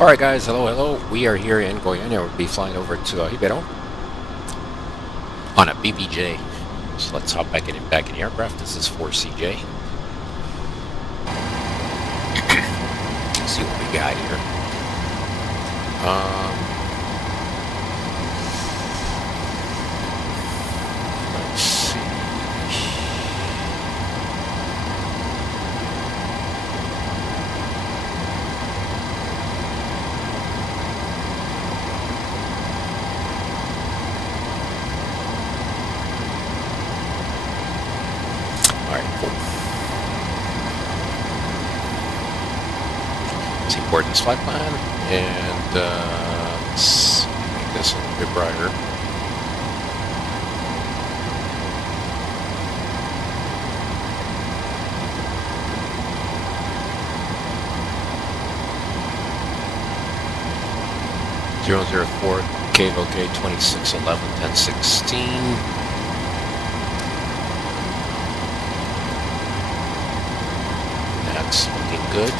Alright guys, hello. We are here in Goiânia. We'll be flying over to Ribeirão on a BBJ. So let's hop back in the aircraft. This is 4CJ. See what we got here. Let's see. This flight plan, and let's make this a little bit brighter. (004) KVOK 2611 1016. That's looking good.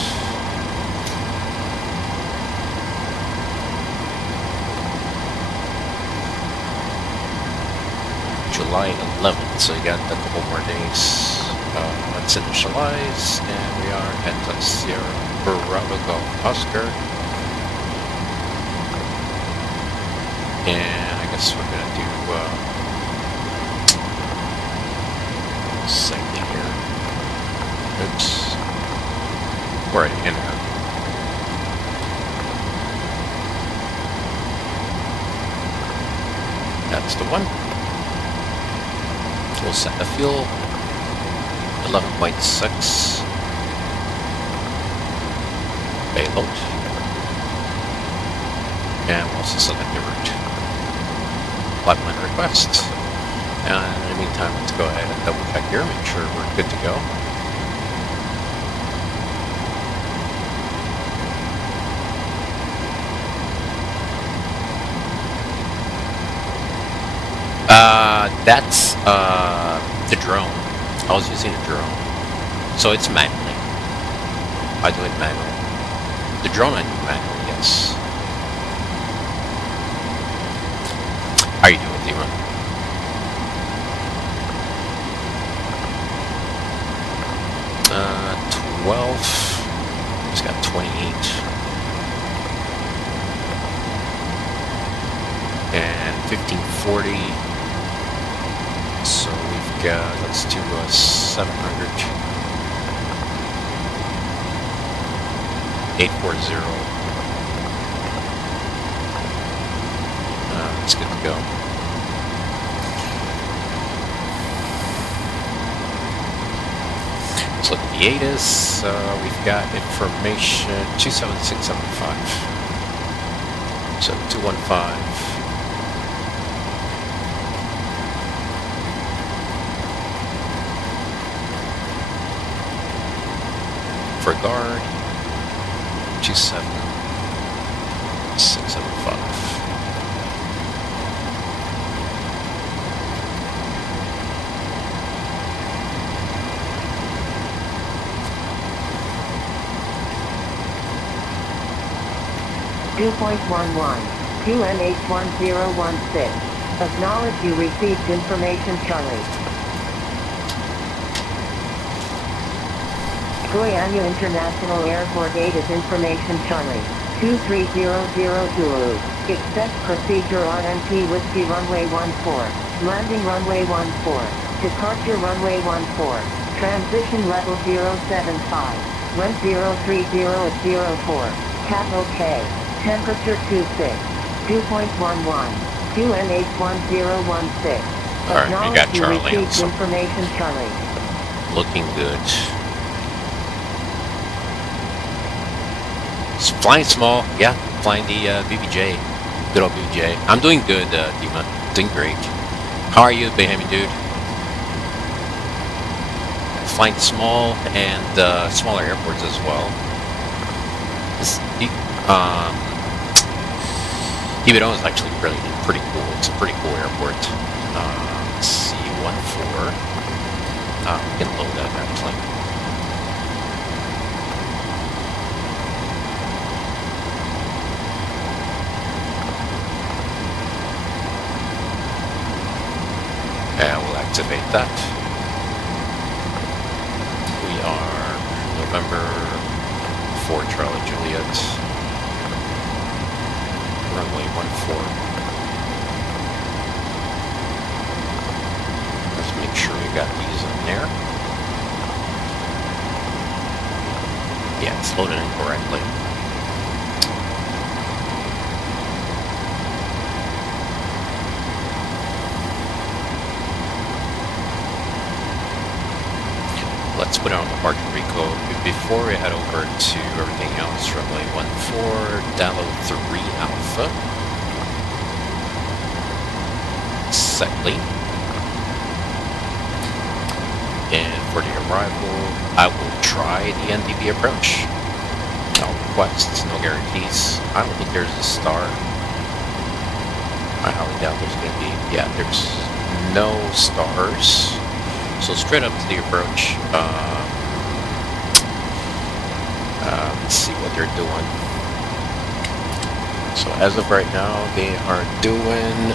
July 11th, so you got a couple more days. Let's initialize, and we are at Sierra Bravo Golf Oscar. And I guess we're gonna do same thing here. Oops. We're already in here. That's the one. We'll set the fuel 11.6 payload, and we'll also select the route. Flight plan request, and in the meantime, let's go ahead and double check here, make sure we're good to go. That's the drone. I was using a drone, so it's manually. I do it manually. The drone I do manually, yes. How are you doing, Dima? 12. It's got 28. And 1540. So we've got, let's do 700. 840. It's good to go. Let's look at the ATIS. We've got information 27675. So 215. For guard, 27675. QNH1016. Acknowledge you received information, Charlie. Goiânia International Airport ATIS information, Charlie. 23002. Expect procedure on NP Whiskey runway 14. Landing runway 14. Departure runway 14. Transition level 075. Wind 030 at 04. Cap OK. Temperature 26. 2.11. QNH 1016. Alright, we got Charlie. Received information, Charlie. Looking good. Flying small, yeah, flying the BBJ, good old BBJ. I'm doing good, Dima, doing great. How are you, Bahamian dude? Flying small and smaller airports as well. Ribeirão is actually really pretty cool. It's a pretty cool airport. Let's see, 14. We can load that plane. activate that. We are November 4 Charlie Juliet, runway 14. Let's make sure we got these in there. Yeah, it's loaded incorrectly. Let's put it on the parking recode. Before we head over to everything else, runway 14, Dallo 3 Alpha. Secondly, and for the arrival, I will try the NDB approach. No requests, no guarantees. I don't think there's a star. I highly doubt there's going to be. Yeah, there's no stars. So straight up to the approach. Let's see what they're doing. So as of right now, they are doing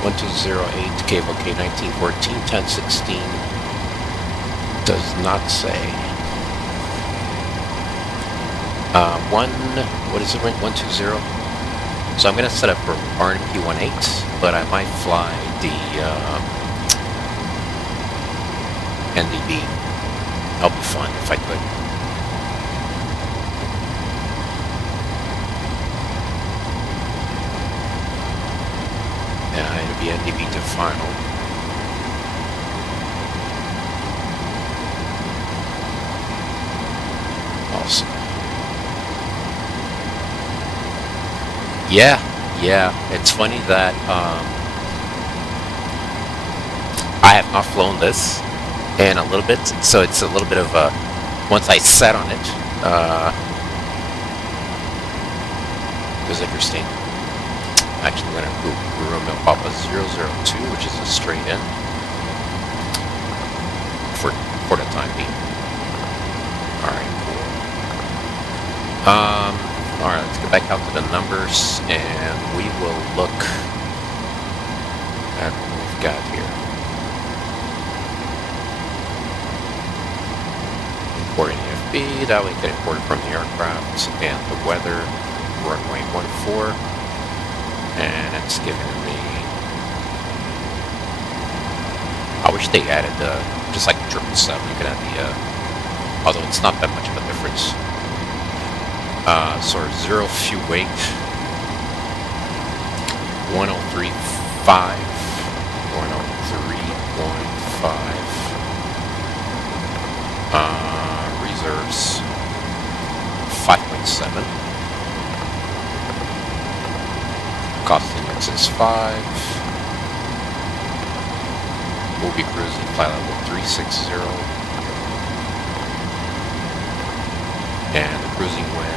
1208 cable K 1914 1016. Does not say. What is it? 120. So I'm gonna set up for RNP 18, but I might fly the NDB. That'll be fun if I could. Yeah, it'll be NDB to final. Awesome. Yeah. It's funny that I have not flown this in a little bit, so it's a little bit of a, once I sat on it, it was interesting. Actually, I'm going to go Romeo Papa 002, which is a straight in for the time being. Alright, cool. Alright, let's get back out to the numbers, and we will look at what we've got here. Importing FB, that way you can import it from the aircraft, and the weather, runway 14, and it's giving me, I wish they added just like the 777, you could add the, although it's not that much of a difference. So our zero fuel weight, 103.5, 103.5, reserves, 5.7, cost index is 5, we'll be cruising flight level 360, and the cruising wind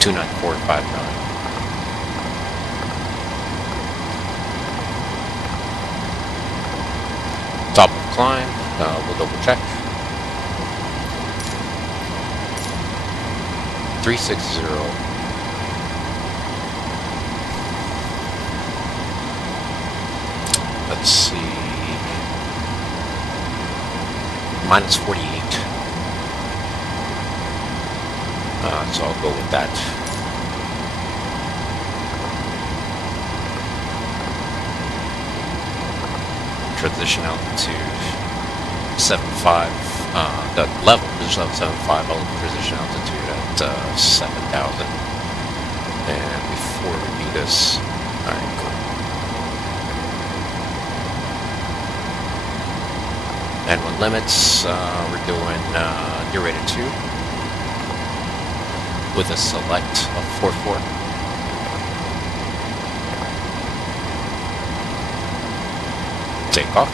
29459. Top of climb, we'll double check. 360. Let's see. Minus 48. So I'll go with that. Transition altitude 75. The level is 75. I'll transition altitude at 7,000. And before we do this, all right, cool. And when limits, we're doing gear rated 2. With a select of 44. Take off.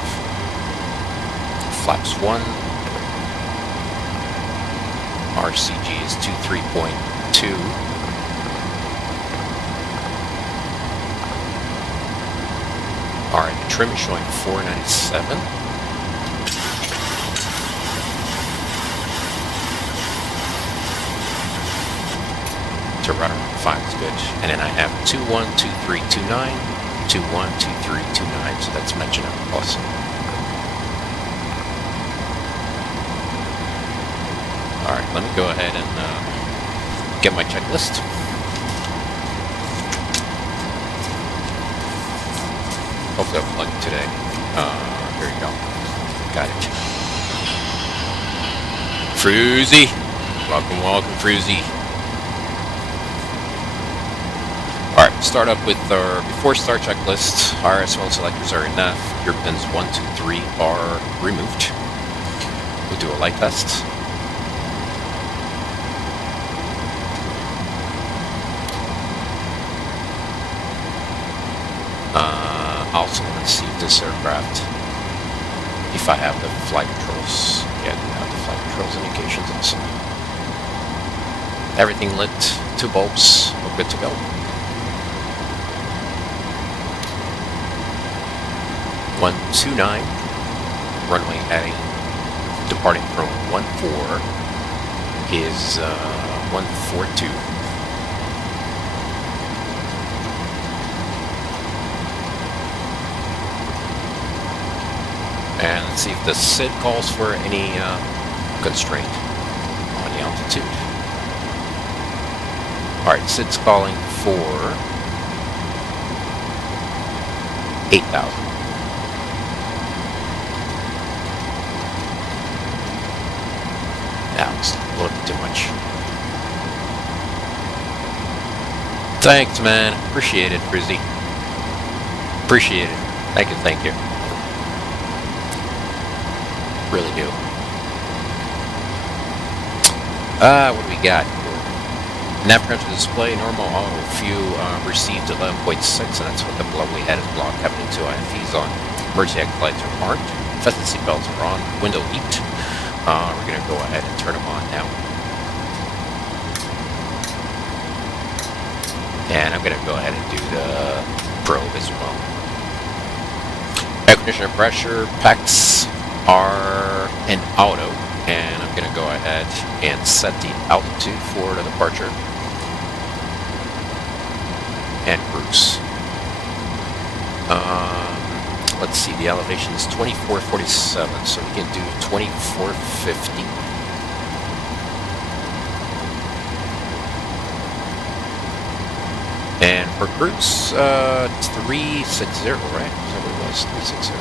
Flaps 1. RCG is 23.2. Alright, the trim is showing 497. To rudder, fine, it's good. And then I have 212329 21, 23, 29, so that's mentioned also. Alright, let me go ahead and get my checklist. Hopefully I'll plug it today. Here you go. Got it. Fruzy! Welcome, Fruzy. Alright, start up with our before start checklist. Our SL selectors are enough. Your pins 1, 2, 3 are removed. We'll do a light test. Also, let's see if this aircraft, if I have the flight controls. Yeah, I do have the flight controls indications also. Everything lit, 2 bulbs, we're good to go. One 29, runway heading, departing from 14 is 142. And let's see if the SID calls for any constraint on the altitude. Alright, SID's calling for 8,000. That was a little bit too much. Thanks, man. Appreciate it, Frizzy. Appreciate it. Thank you. Really do. What do we got here? Nav transfer display, normal auto fuel received 11.6, and that's what the lovely head is blocked. Having 2 IFEs on. Emergency exit lights are armed. Fasten seatbelts are on. Window heat. We're going to go ahead and turn them on now. And I'm going to go ahead and do the probe as well. Air conditioner pressure, PACs are in auto, and I'm going to go ahead and set the altitude for the departure and cruise. Let's see, the elevation is 2447, so we can do 2450. And for cruise, 360, right? So it was 360.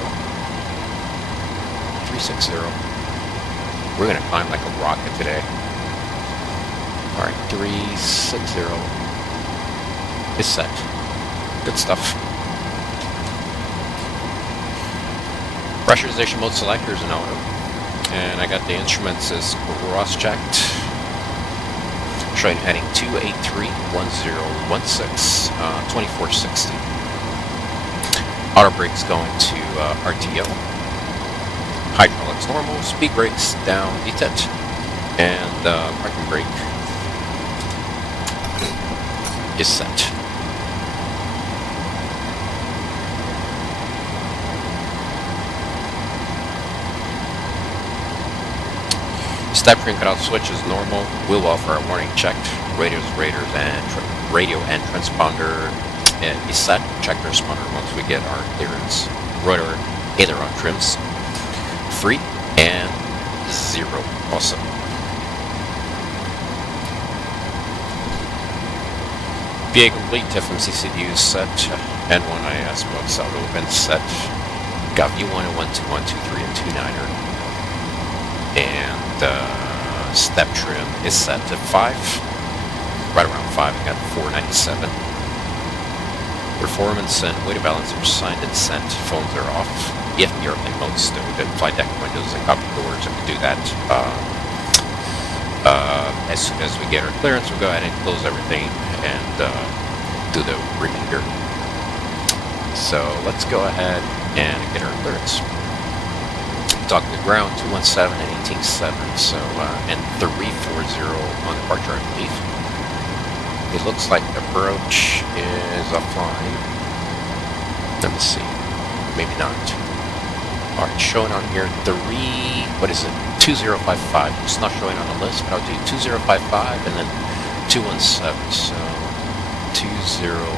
360. We're going to climb like a rocket today. Alright, 360 is set. Good stuff. Pressurization mode selectors in auto. And I got the instruments as cross-checked. Showing heading 2831016, 2460. Auto brakes going to RTO. Hydraulics normal, speed brakes down detent, and parking brake is set. Step train cutoff switch is normal. Wheel welfare warning checked. Radio and transponder is set. Check the transponder once we get our clearance. Rotor aileron trims free and 0. Awesome. PA complete. FMC CDU set. N1 IS mode sound open set. Got V1 and 1, 2, 1, 2, 3, and 2 9er. And step trim is set to 5. Right around 5, I got 497. Performance and weight balance are signed and sent. Phones are off. EFP airplane mode still good. Flight deck windows and copy doors. I can do that. As soon as we get our clearance, we'll go ahead and close everything and do the remainder. So let's go ahead and get our clearance. Talking to ground 217 and 187, so and 340 on departure, I believe. It looks like the approach is offline. Let me see. Maybe not. Alright, showing on here 2055. It's not showing on the list, but I'll do 2055 and then 217. So 2055.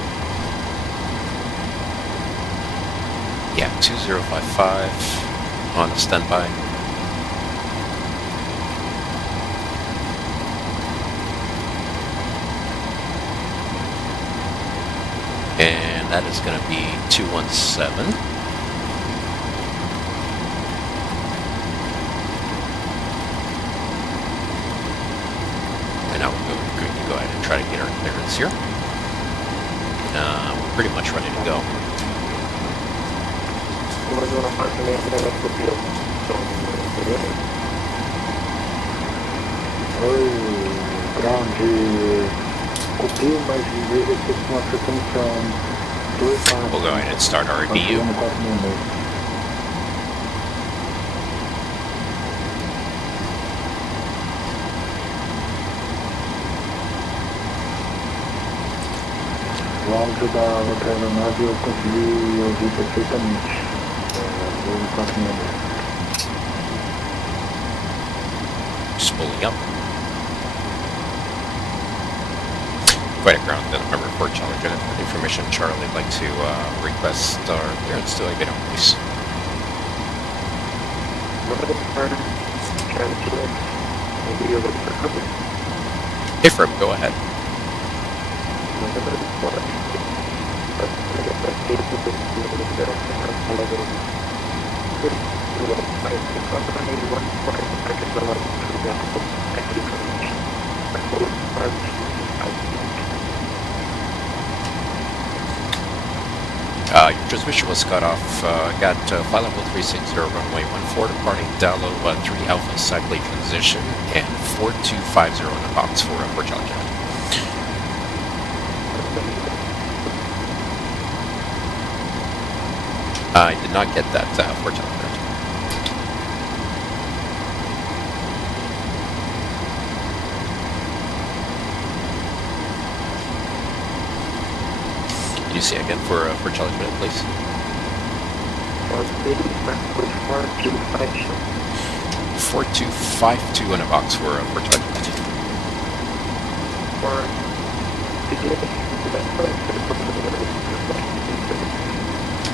2055 on standby. And that is going to be 217. And now we're going to go ahead and try to get our clearance here. We're pretty much ready to go. Ground copio, mas veja se com a frequência 2. We'll go ahead and start our BU. O áudio da outra aeronave eu consegui ouvir perfeitamente. Vou 466. Just pulling up. Quite a ground, remember, Fort Charlie, get information. Charlie, I'd like to request our clearance to Ribeirão, please. Ifram, go ahead. Your transmission was cut off. Got flight level 360, runway 14, departing download 3 Alpha cycling transition, and 4250 in the box for Fort Charlie. I did not get that Fort Charlie. Can you say again for Charlie Minute, please? 4252 in a box for Charlie Minute.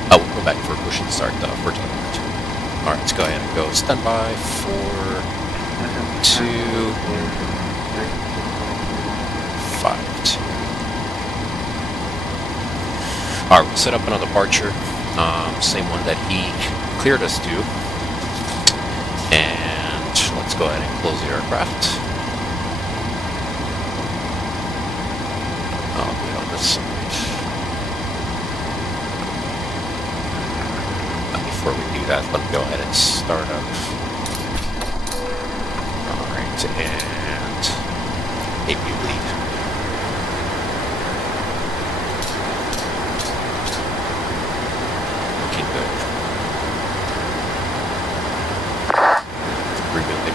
Oh, we'll go back for push and start for Charlie Minute. Alright, let's go ahead and go standby for 252. Alright, we'll set up another departure, same one that he cleared us to, and let's go ahead and close the aircraft. I'll be on this side. Before we do that, let's go ahead and start up. Alright, and maybe you leave.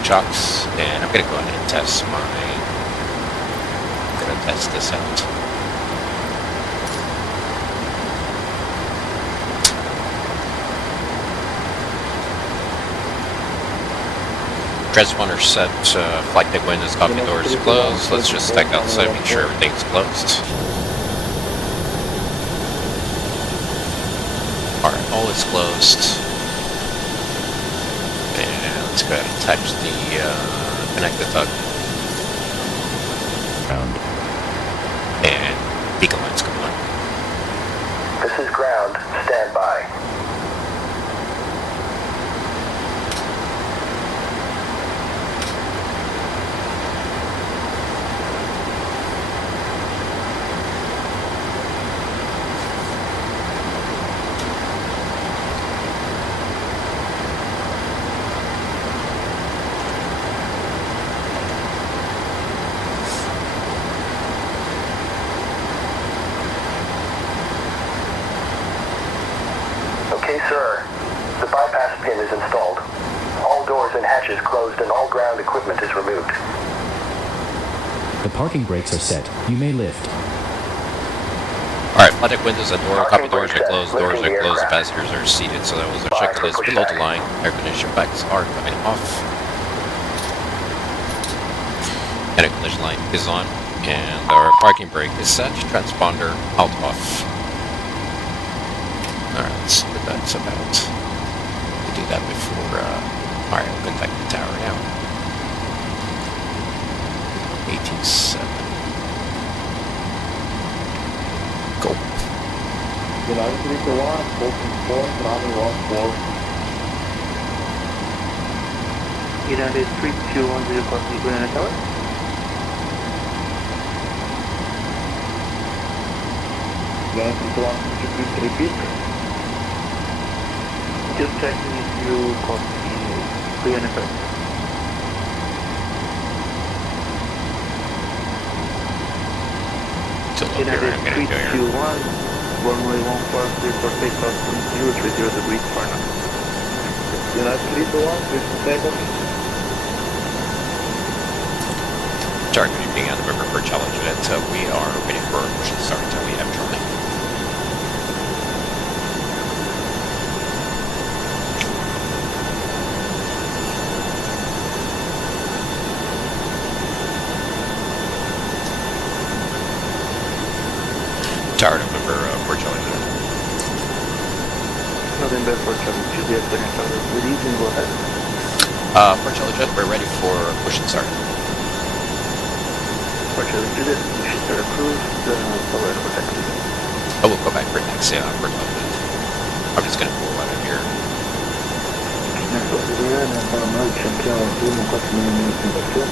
Shocks, and I'm gonna go ahead and test this out. Transponder set, flight deck windows, cockpit doors closed. Let's just step outside, make sure everything's closed. Alright, all is closed. Let's go ahead and attach the connector tug. And beacon lights come on. This is ground. Stand by. Sir, the bypass pin is installed. All doors and hatches closed and all ground equipment is removed. The parking brakes are set. You may lift. Alright, flight deck windows and cockpit doors are closed, passengers are seated, so that was our checklist. Below the line, air conditioning packs are coming off. And air conditioning light is on, and our parking brake is set, transponder out off. Alright, let's see what that minutes about to do that before. Alright, I'll contact the tower now. 18.7. Go. United 321, open 4, grounding 1-4. United 3210 copy Goiânia Tower. United 321, could you please repeat? Just checking if you copy Goiânia Tower. So look here, United I'm gonna go here. 321, runway 14 for takeoff from 030 degrees Fahrenheit. United 321, 50 seconds. Target being on the river for challenge it. We are waiting for push and start until we have Charlie. Tower November for challenge it. November for Charlie, Juliet Goiânia Tower. Good evening, go ahead. For challenge it, we're ready for push and start. For Charlie, Juliet, we should start approved, power protected. Oh, we'll go back for next, yeah, for challenge it. I'm just gonna pull out of here. Goiânia, boa noite, aqui é o Azul no 466 com você.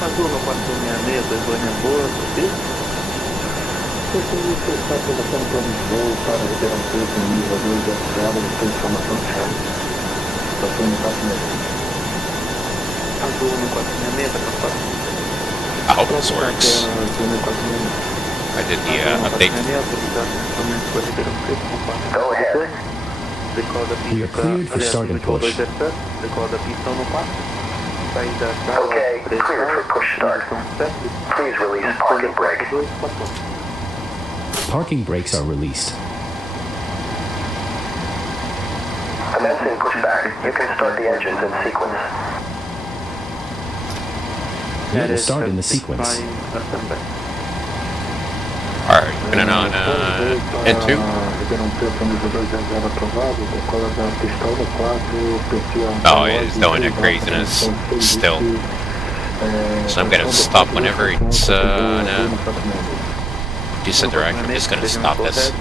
Azul no 466, Goiânia boa, você? Você está colocando plano de voo para Ribeirão Preto, nível 2 oficial, não tem informação certa. Estação no 466. Azul no 466, tá passando. I hope this works. Azul no 466. I did the update. Go ahead. We are cleared for start and push. Okay, clear for push start. Please release parking brake. Parking brakes are released. Commencing pushback. You can start the engines in sequence. We will start in the sequence. Alright, and on N2. Ribeirão Preto, nível 2 aprovado, decola da pistão no 4, perfil. Oh, it is doing a craziness still. So I'm gonna stop whenever it's in a decent direction. I'm just gonna stop this.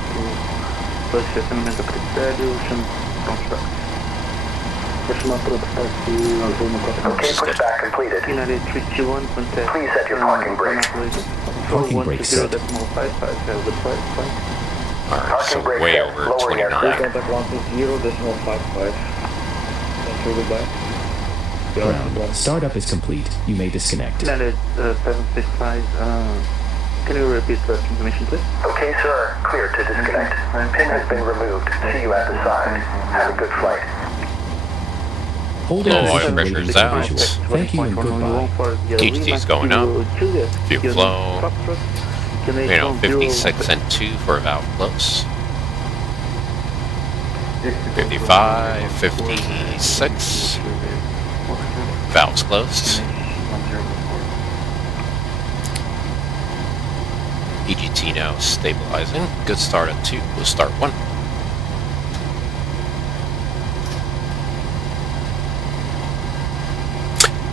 Posicionamento a critério, pronto. Próxima pronto, aqui Azul no 466. Okay, pushback completed. United 321, contact. Please set your parking brake. Parking brake set. 410.55, have the flight plan. Alright, so Parking brake way set. over Lowering 29. aircraft. Contact launch is 0.55. Thank you, goodbye. Ground. Startup is complete. You may disconnect. United 765, can you repeat the information, please? Okay, sir. Clear to disconnect. Pin has been removed. See you at the side. Have a good flight. Hold Low on oil position pressure waiting is for out. visual. Thank you and goodbye. THT is going up. Fuel flow. 56 and 2 for valve close. 55, 56. Valves closed. EGT now stabilizing. Good start at 2. We'll start 1.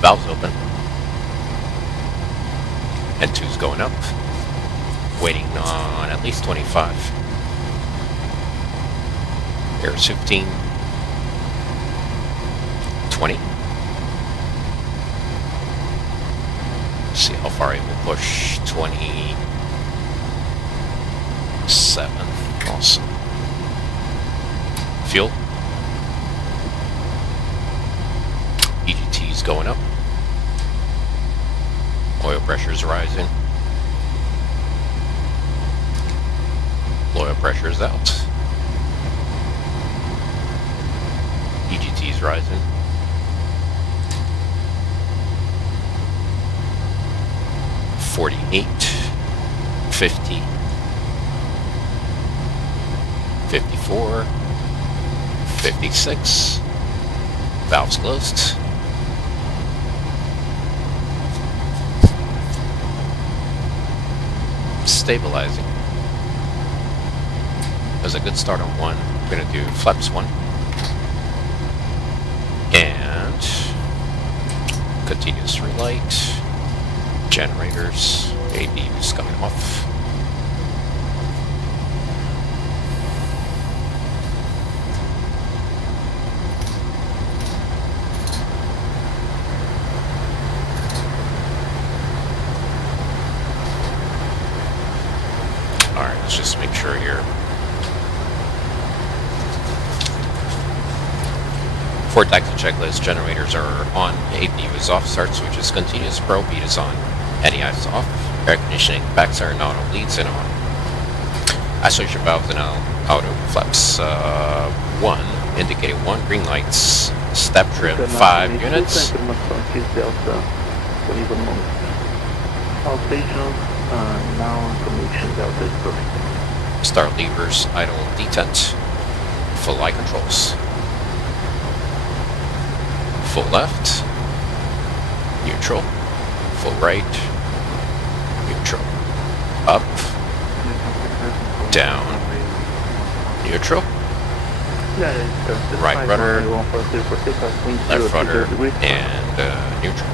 Valves open. And 2's going up. Waiting on at least 25. Air's 15. 20. See how far it will push. 27. Awesome. Fuel. EGT's going up. Oil pressure's rising. Oil pressure's out. EGT's rising. $48, $50, $54, $56. Valves closed. Stabilizing. There's a good start on 1. We're going to do flaps 1. And continuous relight. Generators. ABU's coming off. Alright, let's just make sure here. For taxi checklist, generators are on, APU is off, start switch is continuous, probe beat is on, NEI is off, air conditioning, backs are not on, leads and on. Isolation valves and auto flaps 1, indicating 1, green lights, step trim 5 units. All stations, now information Delta is perfect. Start levers, idle detent, full light controls. Full left, neutral, full right, neutral, up, down, neutral, right rudder, left rudder, and neutral.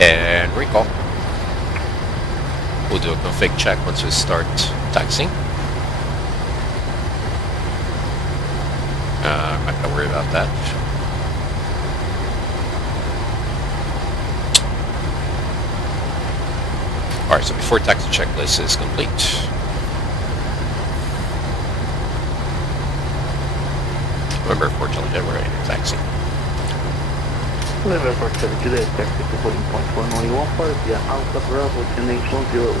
And recall. We'll do a config check once we start taxiing. I'm not going to worry about that. Alright, so before taxi checklist is complete, remember for Jet, we're ready to taxi. Lembra for today, taxi to boarding point 1115 via Alpha Bravo, destination 01.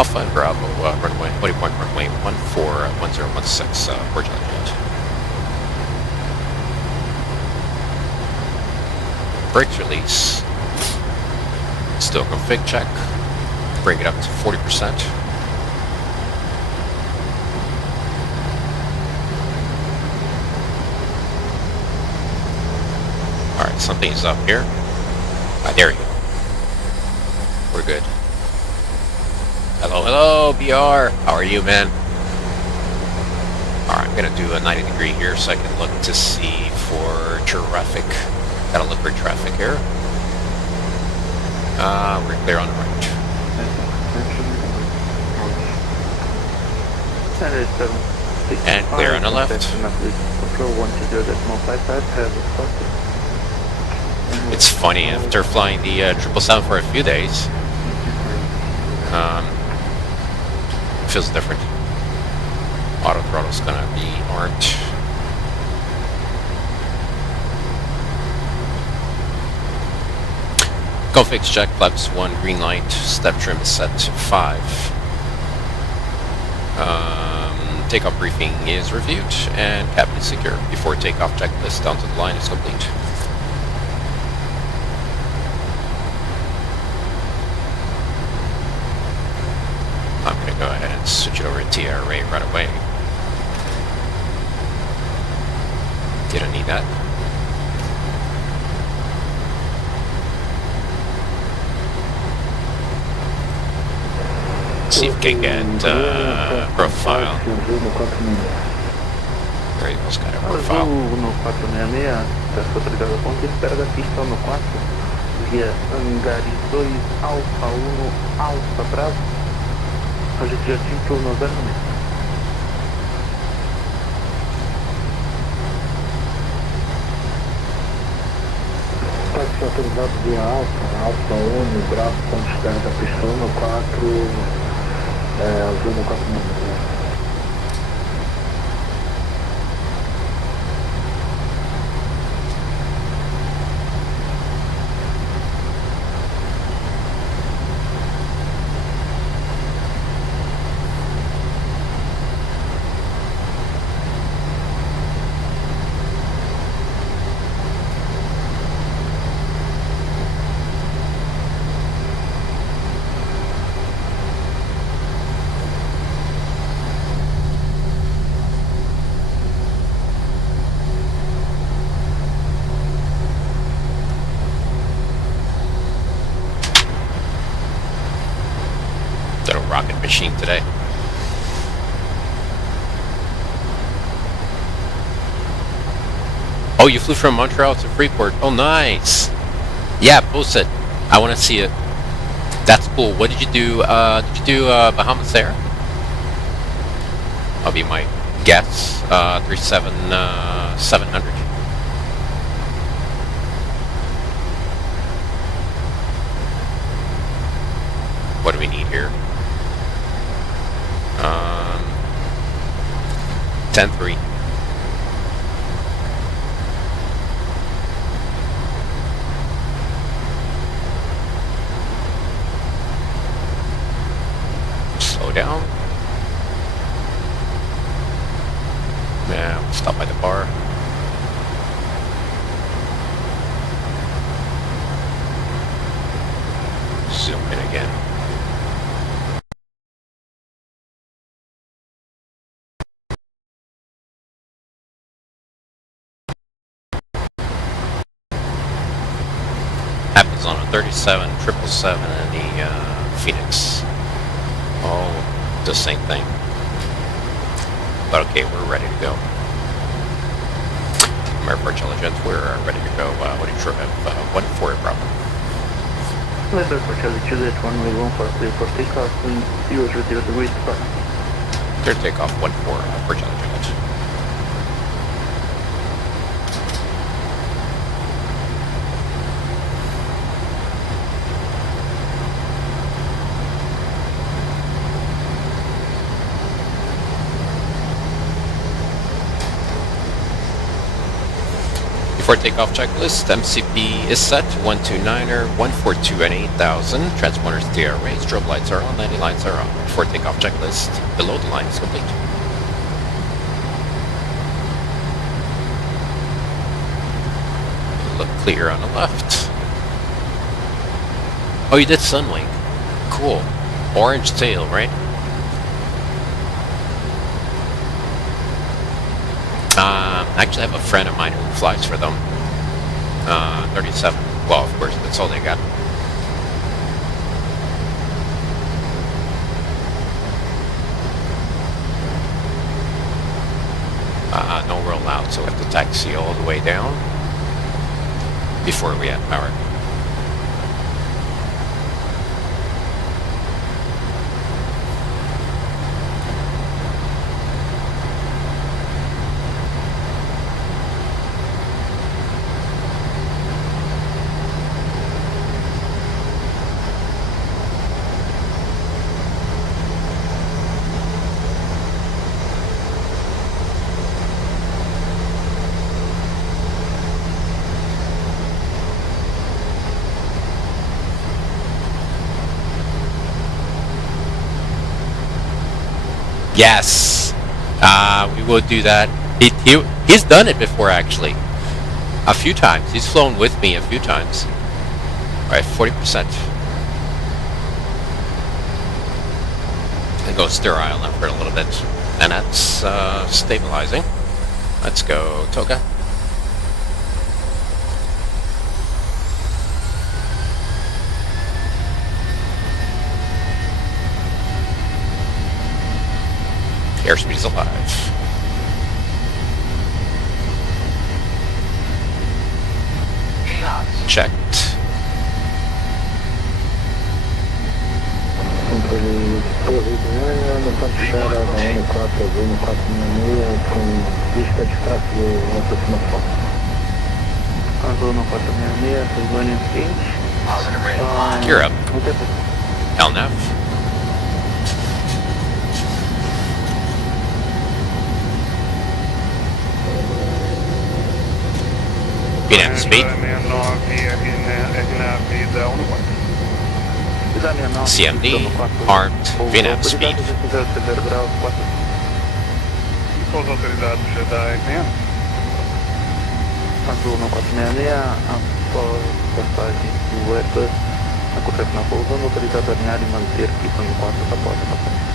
Alpha and Bravo, runway, boarding point runway 141016, for Jet. Brakes release. Still config check. Bring it up to 40%. Alright, something's up here. Ah, there you go. We're good. Hello, hello, BR. How are you, man? Alright, I'm gonna do a 90-degree here so I can look to see for traffic. Gotta look for traffic here. We're clear on the right. And clear on the left. It's funny, after flying the 777 for a few days, it feels different. Auto throttle's gonna be armed. Config check, flaps 1, green light, step trim is set to 5. Takeoff briefing is reviewed, and cabin is secure. Before takeoff, checklist down to the line is complete. I'm going to go ahead and switch it over to TRA right away. Didn't need that. See if we can get profile. There he goes, got a profile. No 466, está autorizado a ponte, espera da pista no 4, via Hangares 2, Alfa 1, Alfa Bravo. A gente já tinha que usar mesmo. Táxi autorizado via Alfa 1, Bravo, ponto externo da pista no 4. Azul no 4 minutos. Rocket machine today. Oh, you flew from Montreal to Freeport. Oh, nice. Yeah, post it. I want to see it. That's cool. What did you do? Did you do Bahamas there? I'll be my guess. 700. What do we need here? 10-3. Slow down. Yeah, we'll stop by the bar. Zoom in again. Happens on a 37, 777, and the Phoenix. All the same thing. But okay, we're ready to go. Airport Intelligence, we're ready to go. What do you have? 1-4 Bravo. Airport Intelligence, 1-way 1 clear for takeoff, and US retire the waste department. Clear takeoff, 1-4 Airport Intelligence. Before takeoff checklist, MCP is set, 129er, 142 and 8000. Transponders DRA, strobe lights are on, landing lights are on. Before takeoff checklist, below the line is complete. Look clear on the left. Oh, you did Sunwing. Cool. Orange tail, right? I actually have a friend of mine who flies for them. 37. Well, of course, that's all they got. No rollout, so we have to taxi all the way down before we add power. Yes, we will do that. He's done it before, actually. A few times. He's flown with me a few times. Alright, 40%. And go sterile now for a little bit. And that's stabilizing. Let's go, Toga. Airspeed is alive. Checked. Controle Torre Goiânia, no ponto de chegada na N4 azul no 466 com vista de tráfego na aproximação. Azul no 466, Goiânia seguinte. Gear up. LNAV. VNAV speed. CMD, armed, VNAV speed. Azul no 466, após passagem do Airbus, a correta na pousando, autorizado a alinhar e manter pista no 4 da porta para frente.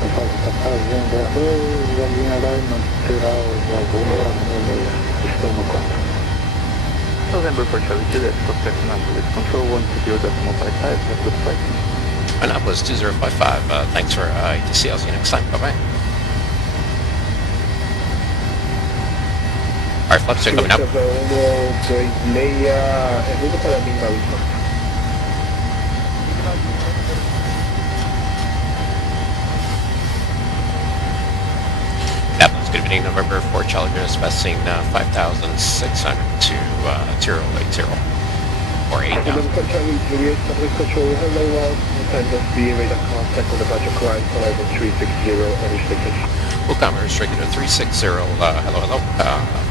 Após a passagem da Airbus, alinhará e manterá o voo no 466, pista no 4. November for Charlie Juliet, prospect Annapolis, control 120.55, have good flight. Annapolis 2055, thanks for ATC, I'll see you next time, bye-bye. Alright, flaps are coming up. 126, ajuda para mim na última. Apple's good evening, November 4 Challenger is passing 5,600 to 080. Or 8 now. Hello, all. Send us the radar contact on the budget line for level 360 and restricted. WilCom restricted to 360. Hello.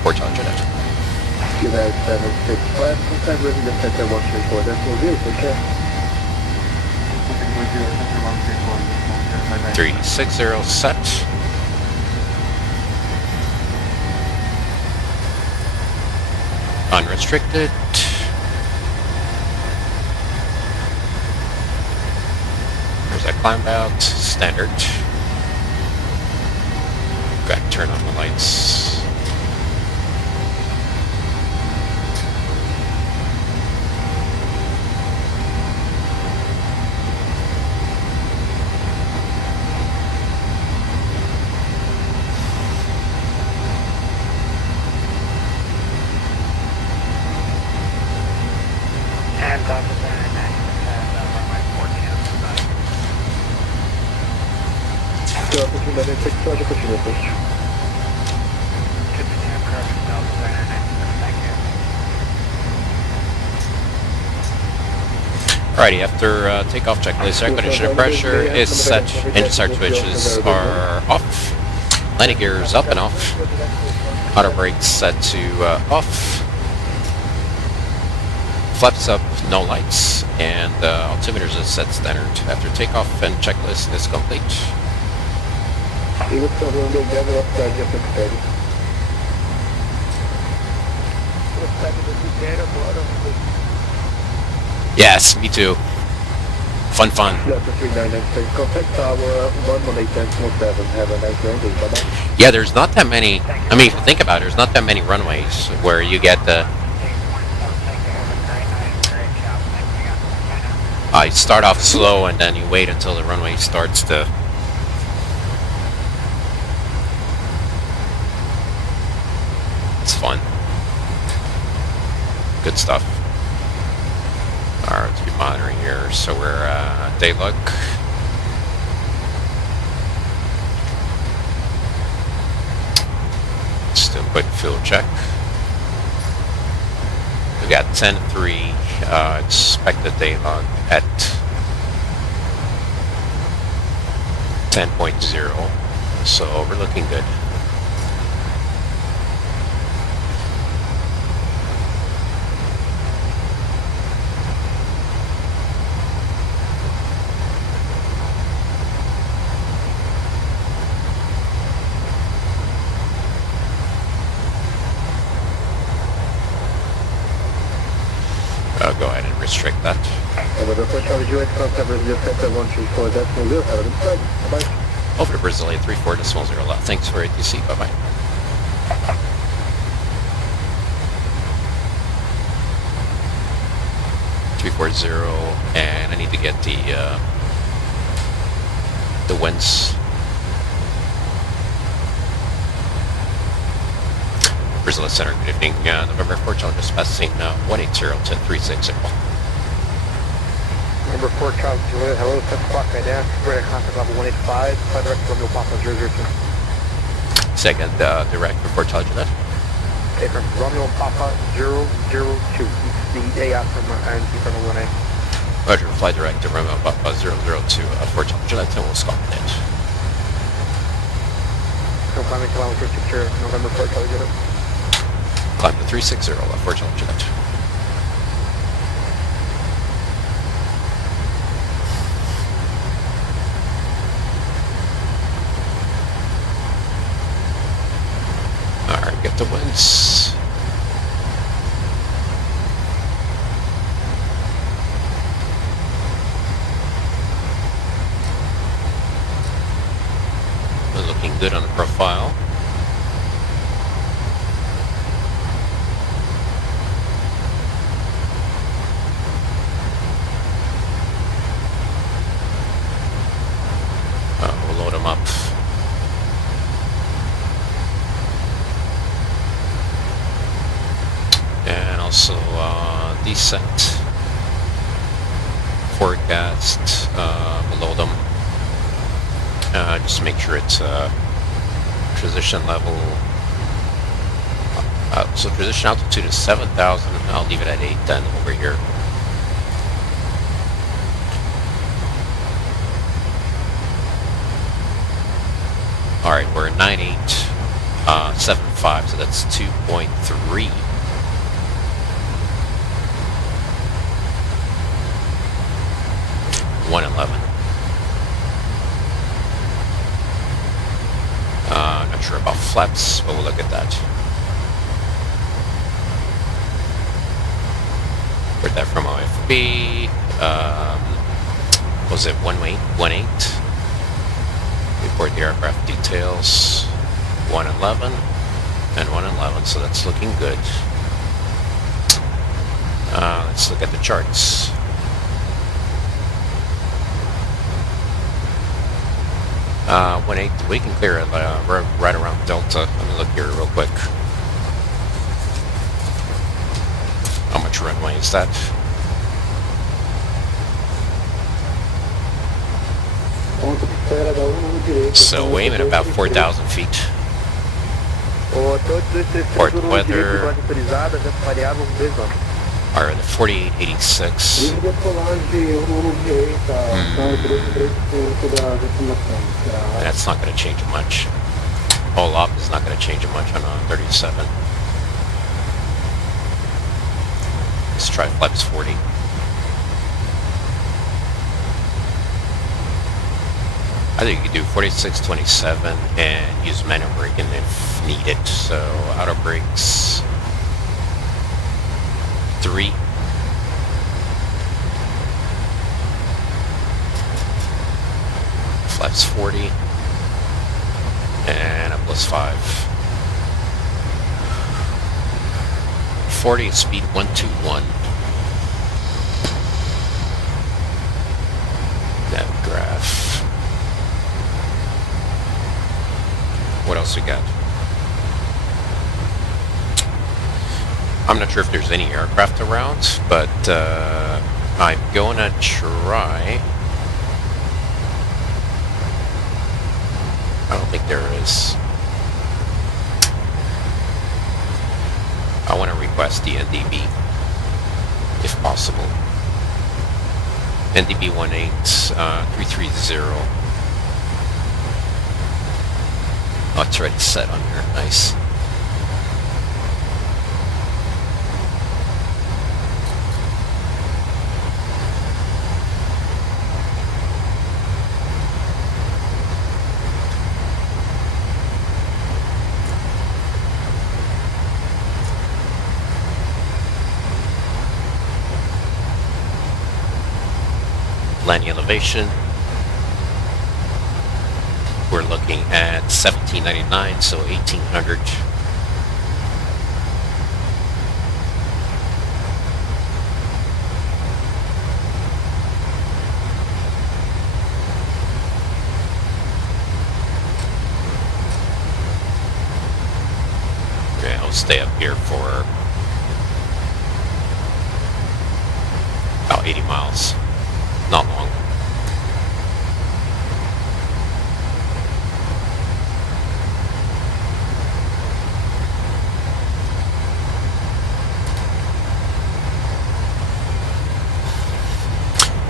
4 Challenger net. United 76 flat, contact resident center 134. That's will do, take care. 360 set. Unrestricted. There's that climb out. Standard. Got to turn on the lights. Alrighty, after takeoff checklist, air conditioner pressure is set, engine start switches are off, landing gears up and off, auto brakes set to off, flaps up, no lights, and altimeters is set standard. After takeoff and checklist is complete. Yes, me too. Fun. Yeah, there's not that many. I mean, if you think about it, there's not that many runways where you get the. You start off slow and then you wait until the runway starts to. It's fun. Good stuff. Alright, let's be monitoring here. So we're day look. Still quick fuel check. We got 10-3 expected day log at 10.0. So we're looking good. Go ahead and restrict that. Over to Brasília 34.0. Thanks for ATC. Bye bye. And I need to get the winds. Brasília Center, good evening. November 4 Charlie just passing 180 to 360. Number 4 Charlie Juliet, hello, 10 o'clock right now. We're at contact level 185, flight direct Romeo Papa 002. Second, direct for Charlie Juliet. Okay, from Romeo Papa 002, the AF from INC from 1A. Roger, flight direct to Romeo Papa 002 for Charlie Juliet, and we'll stop it. So climbing to level 360, November 4 Charlie Juliet. Climb to 360 for Charlie Juliet. Alright, get the winds. We're looking good on the profile. We'll load them up. descent. Forecast below them. Just make sure it's transition level. So transition altitude is 7,000. I'll leave it at 8 then over here. Alright, we're at 9875, so that's 2.3. Not sure about flaps, but we'll look at that. Heard that from OFB. Was it 18? Report the aircraft details. 111 and 111, so that's looking good. Let's look at the charts. We can clear it right around Delta. Let me look here real quick. How much runway is that? So we're aiming about 4,000 feet. Port weather are the 4886. That's not going to change much. All up is not going to change much on a 37. Let's try flaps 40. I think you could do 4627 and use manual braking if needed. So outer brakes 3. Flaps 40 and a plus 5. 40 at speed 121. That graph. What else we got? I'm not sure if there's any aircraft around, but I'm gonna try. I don't think there is. I want to request the NDB, if possible. NDB 18330. Oh, it's already set on here. Nice. Landing elevation. We're looking at 1799, so 1800. Yeah, I'll stay up here for about 80 miles. Not long.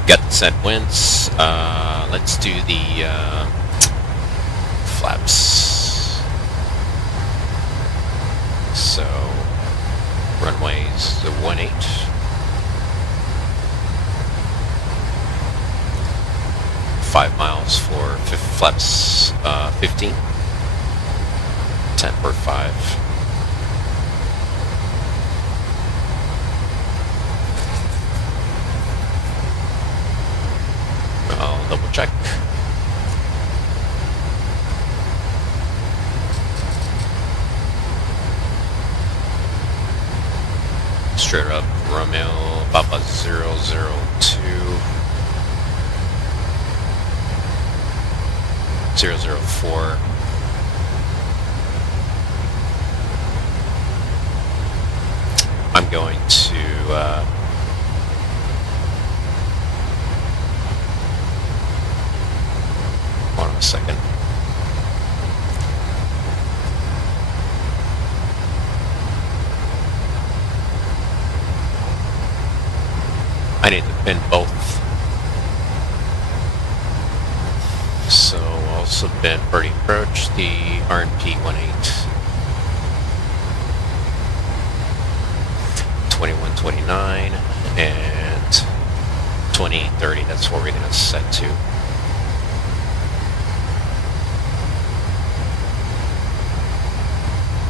Got the set winds. Let's do the flaps. So runways the 18. 5 miles for flaps 15. 10 for 5. I'll double check. Straight up Romeo Papa 002. 004. I'm going to second. I need to pin both. So also pin birdie approach, the RNP 18. 2129 and 2830. That's what we're gonna set to.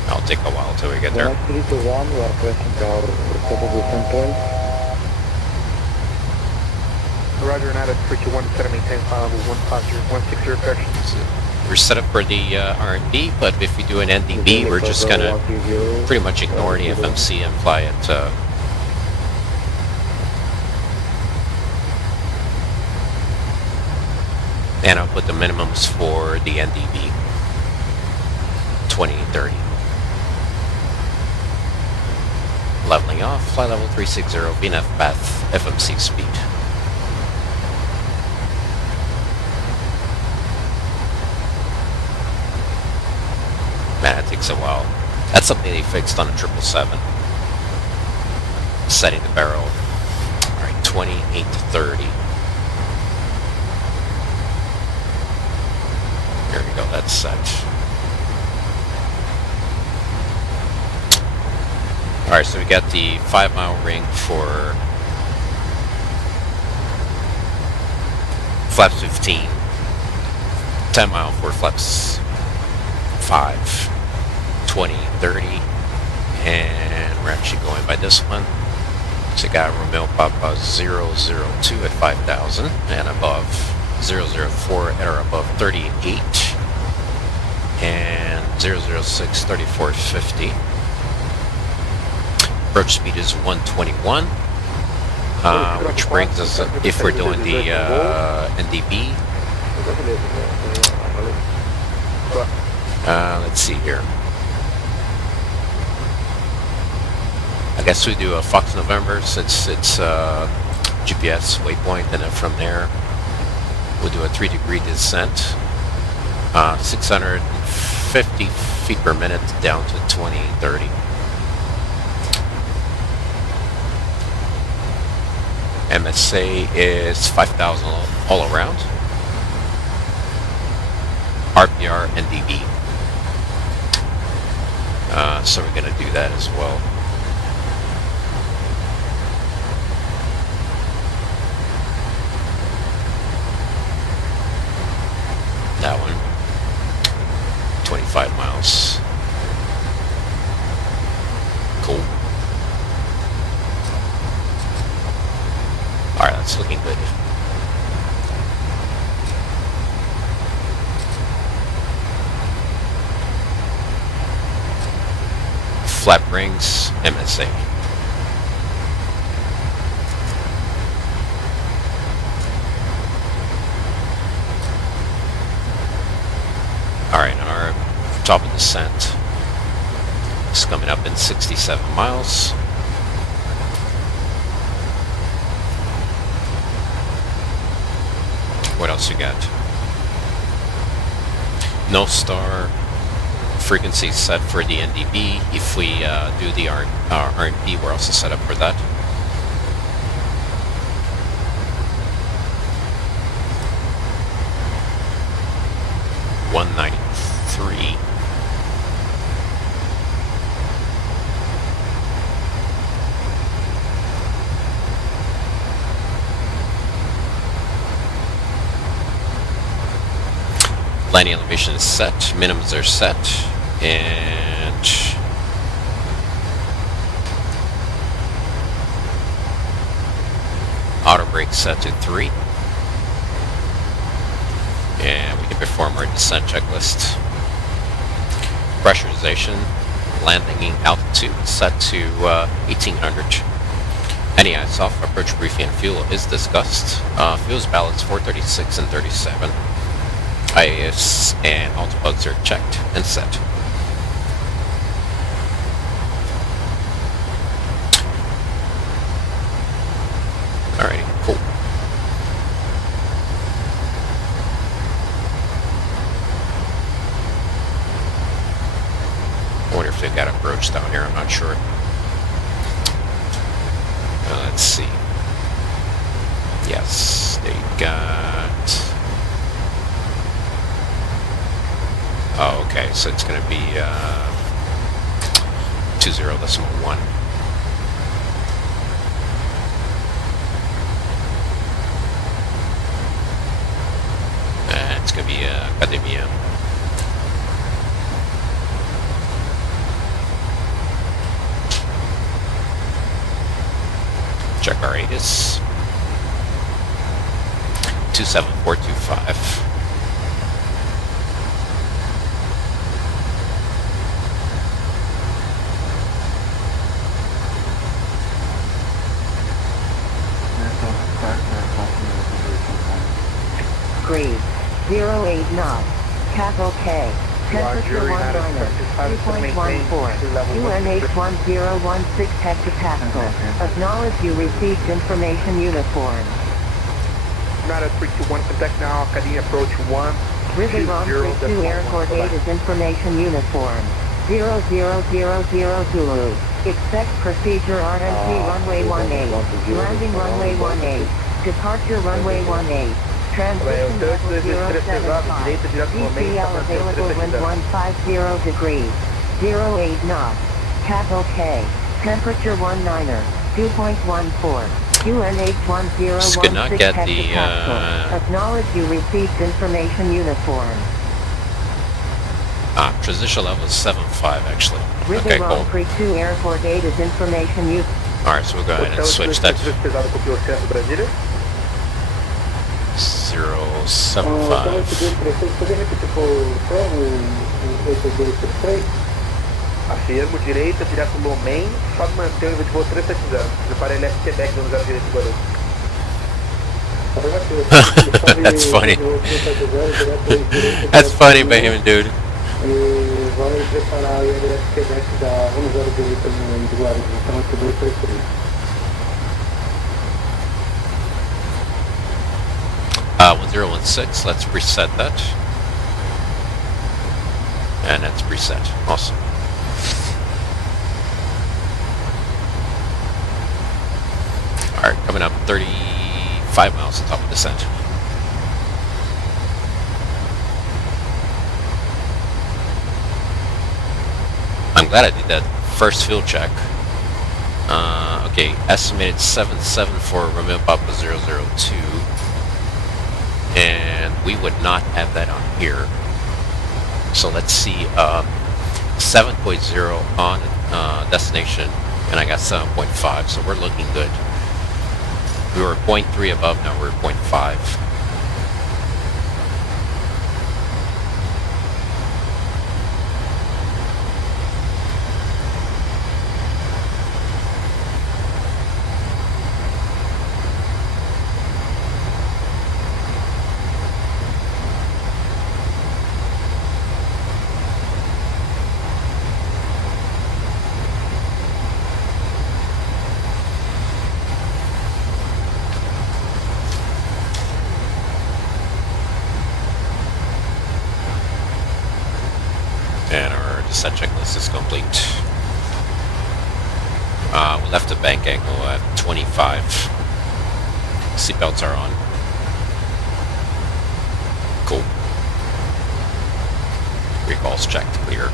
I'll take a while till we get there. Roger, and out at 321 to set a maintain file level 15016 corrections. We're set up for the R&B, but if we do an NDB, we're just gonna pretty much ignore the FMC and fly it. And I'll put the minimums for the NDB. 2030. Leveling off, fly level 360, VNF path, FMC speed. Man, that takes a while. That's something they fixed on a 777. Setting the barrel. Alright, 28 to 30. There we go, that's set. Alright, so we got the 5 mile ring for flaps 15. 10 mile for flaps 5, 20, 30, and we're actually going by this one. So got Romeo Papa 002 at 5,000 and above, 004 at or above 38, and 006 3450. Approach speed is 121, which brings us, if we're doing the NDB, let's see here. I guess we do a Fox November since it's GPS waypoint, and then from there we'll do a 3-degree descent, 650 feet per minute down to 2030. MSA is 5,000 all around. RPR and DB. So we're going to do that as well. That one. 25 miles. Cool. Alright, that's looking good. Flap rings, MSA. Alright, our top of descent is coming up in 67 miles. What else you got? No star. Frequency set for the NDB. If we do the RNP, we're also set up for that. $193. Landing elevation is set, minimums are set, and auto brake set to 3. And we can perform our descent checklist. Pressurization, landing altitude set to 1800. NEI off, approach briefing and fuel is discussed. Fuel's balance 436 and 37. IAS and autobugs are checked and set. Alrighty, cool. if they got a broach down here. I'm not sure. Let's see. Yes, they got... Oh, okay, so it's going to be 20.1. It's going to be Academia. Check our ATIS. 27425. Grade 08 knots. Capital K. Temperature 1 minus 2.14. UNH 1016 hectopascal. Acknowledge you received information uniform. United 321, contact now, Academy approach 1. Ribeirão 32 airport gate is information uniform. 0000 Zulu. Expect procedure RMP runway 18. Landing runway 18. Departure runway 18. Transition level 075. DCL available wind 150 degrees. 08 knots. Capital K. Temperature 19er. 2.14. UNH 1016 Could not get the, hectopascal. Acknowledge you received information uniform. Transition level is 7.5 actually. Okay, Ribeirão cool. 32 airport gate is information uniform. Alright, so we'll go ahead and switch that to 075. Afirmo, direita, direto Lomen, só manter o nível de voo 370. Prepara ele Quebec no 0 direito Guarulhos. That's funny. That's funny, Bahamian dude. Vai preparar o ILS Quebec da 10 direita no Guarulhos, então aqui 233. 1016, let's preset that. And that's preset. Awesome. Alright, coming up 35 miles on top of descent. I'm glad I did that first field check. Okay, estimated 77 for Romeo Papa 002. And we would not have that on here. So let's see, 7.0 on destination, and I got 7.5, so we're looking good. We were 0.3 above, now we're 0.5. And our descent checklist is complete. We left the bank angle at 25. Seatbelts are on. Cool. Recalls checked, clear.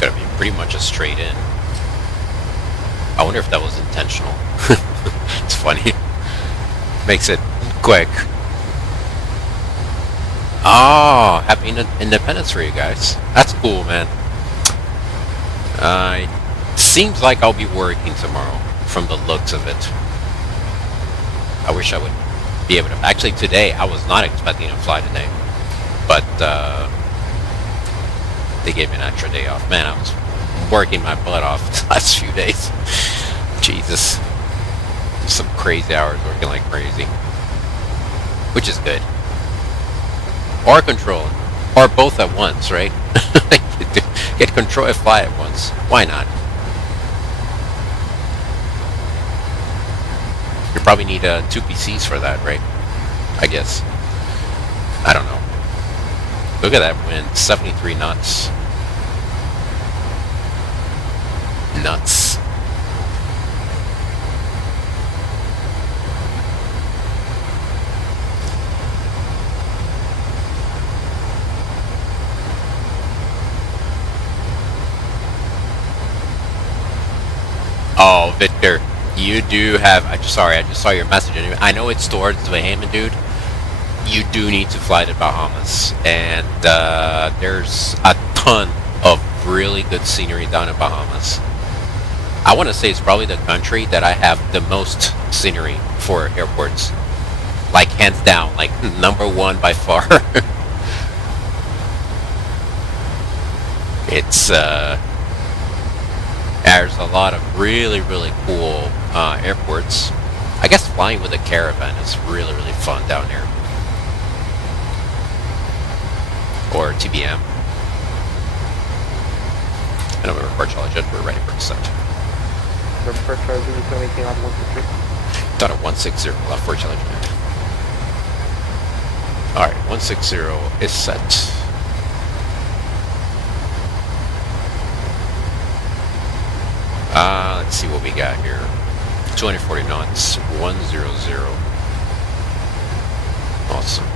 Gotta be pretty much a straight in. I wonder if that was intentional. It's funny. Makes it quick. Oh, happy Independence for you guys. That's cool, man. Seems like I'll be working tomorrow from the looks of it. I wish I would be able to. Actually, today, I was not expecting to fly today. But, they gave me an extra day off. Man, I was working my butt off the last few days. Jesus. Some crazy hours, working like crazy. which is good. Or control, or both at once, right? Get control and fly at once. Why not? You probably need 2 PCs for that, right? I guess. I don't know. Look at that wind, 73 knots. Nuts. Oh, Victor, you do have. I just saw your message. I know it's towards Bahama, dude. You do need to fly to Bahamas, and there's a ton of really good scenery down in Bahamas. I want to say it's probably the country that I have the most scenery for airports. Like, hands down, like, #1 by far. It's, there's a lot of really, really cool airports. I guess flying with a caravan is really, really fun down there. Or TBM. I don't remember Charlie Jet, we're ready for descent. Remember Charlie, you tell me anything on 163? Done at 160, left for Charlie Jet. Alright, 160 is set. Let's see what we got here. 240 knots, 100. Awesome.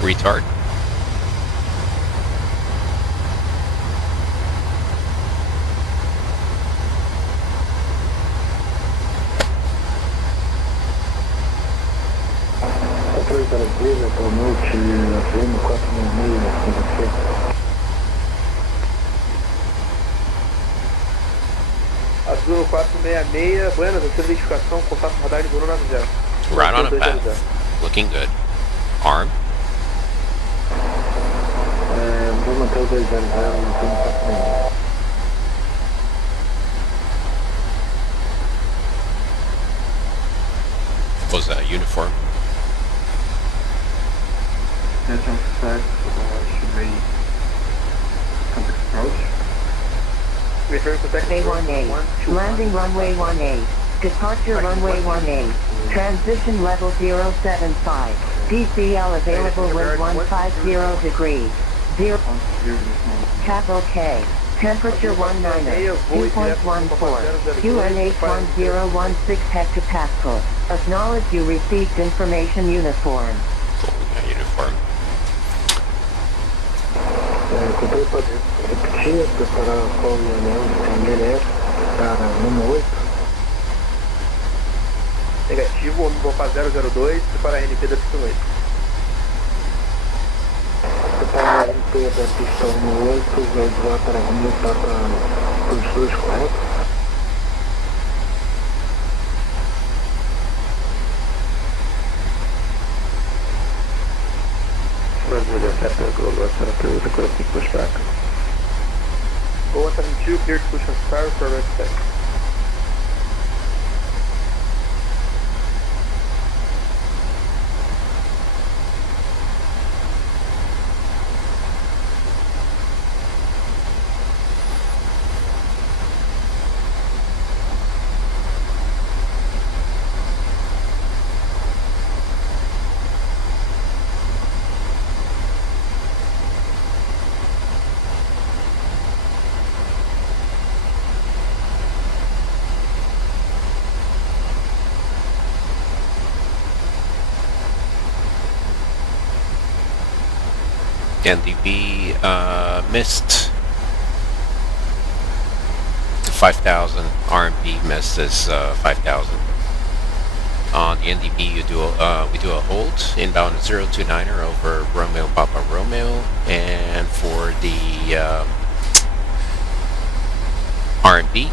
Retard. Controle Brasília, boa noite, VM 466 com você. Azul 466, Buenas, a sua identificação, contato radar de Bruno 90. Right on a path. Looking good. Arm. Vou manter o 200, não tem impacto nenhum. Was that uniform? That's on set, should be contact approach. Return to Runway 18, landing runway 18, departure runway 18, transition level 075, DCL available wind 150 degrees, 0, cap OK, temperature 19, 2.14, QNH 1016 hectopascal, acknowledge you received information uniform. Cool, we got uniform. Comprei para repetir, preparar a qual anel para número 8. Negativo, vou para 002, para a NP da pista 8. Preparar a NP da pista 8, vai voar para a Roma para os dois, correto? Brasília, Preto, Global, será que eu tenho que puxar? Goa 72, clear to push and start for red spec. NDB missed 5,000. RMP missed is 5,000. On the NDB, we do a hold inbound 029er over Romeo Papa Romeo, and for the RMB,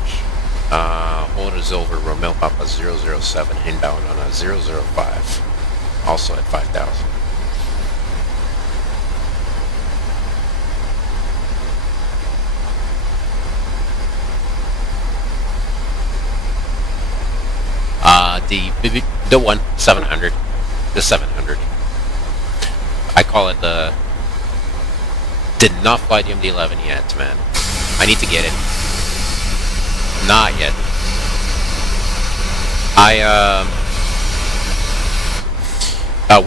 hold is over Romeo Papa 007 inbound on a 005, also at 5,000. The 700, the 700. I call it the. Did not fly the MD-11 yet, man. I need to get it. Not yet.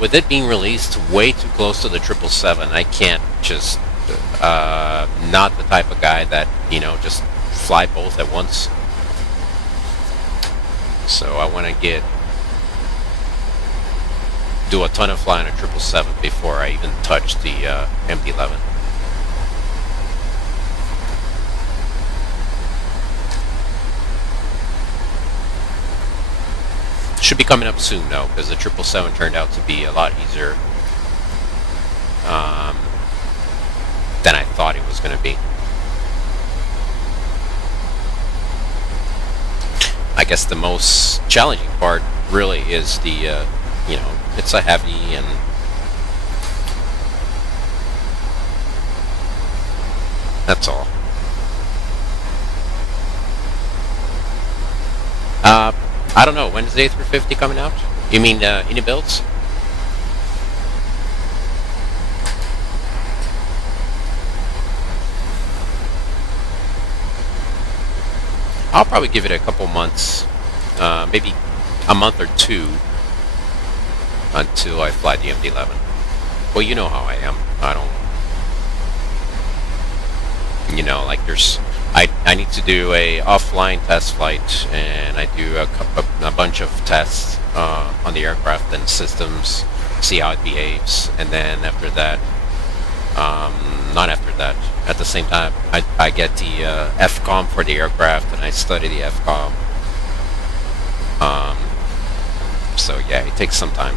With it being released way too close to the 777, I can't just. Not the type of guy that just fly both at once. So I want to do a ton of flying at 777 before I even touch the MD-11. Should be coming up soon though, because the 777 turned out to be a lot easier than I thought it was going to be. I guess the most challenging part really is the, it's a heavy and that's all. I don't know, when is the A350 coming out? You mean any builds? I'll probably give it a couple months, maybe a month or two until I fly the MD-11. Well, you know how I am. I don't, like I need to do a offline test flight, and I do a bunch of tests on the aircraft and systems, see how it behaves, and then after that, not after that, at the same time, I get the FCOM for the aircraft, and I study the FCOM. So yeah, it takes some time.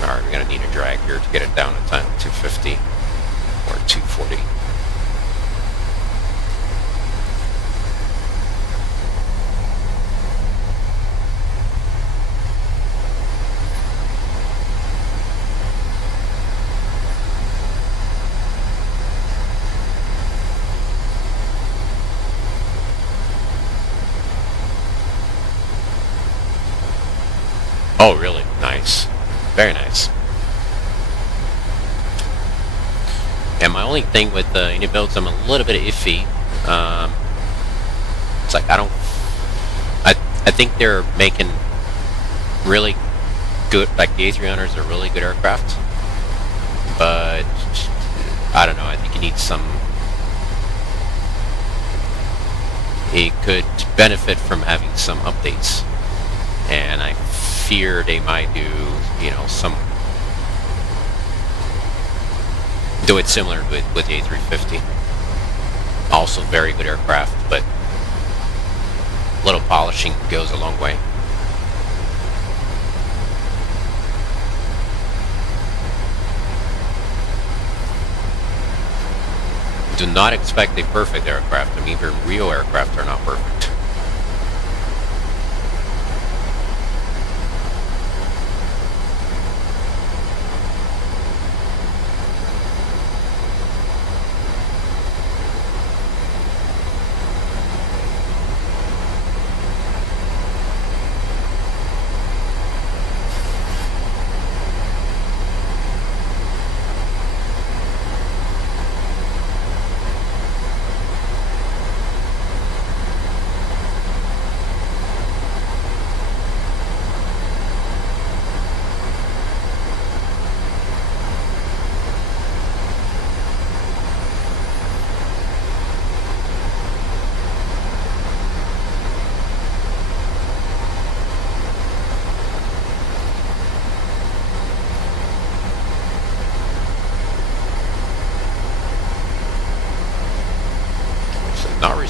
Alright, we're going to need a drag here to get it down to 250 or 240. Oh, really? Nice. Very nice. And my only thing with the unit builds, I'm a little bit iffy. It's like I think they're making really good, like the A300s are really good aircraft. But I don't know, I think you need some. It could benefit from having some updates. And I fear they might do, do it similar with the A350. Also very good aircraft, but a little polishing goes a long way. Do not expect a perfect aircraft. I mean, even real aircraft are not perfect.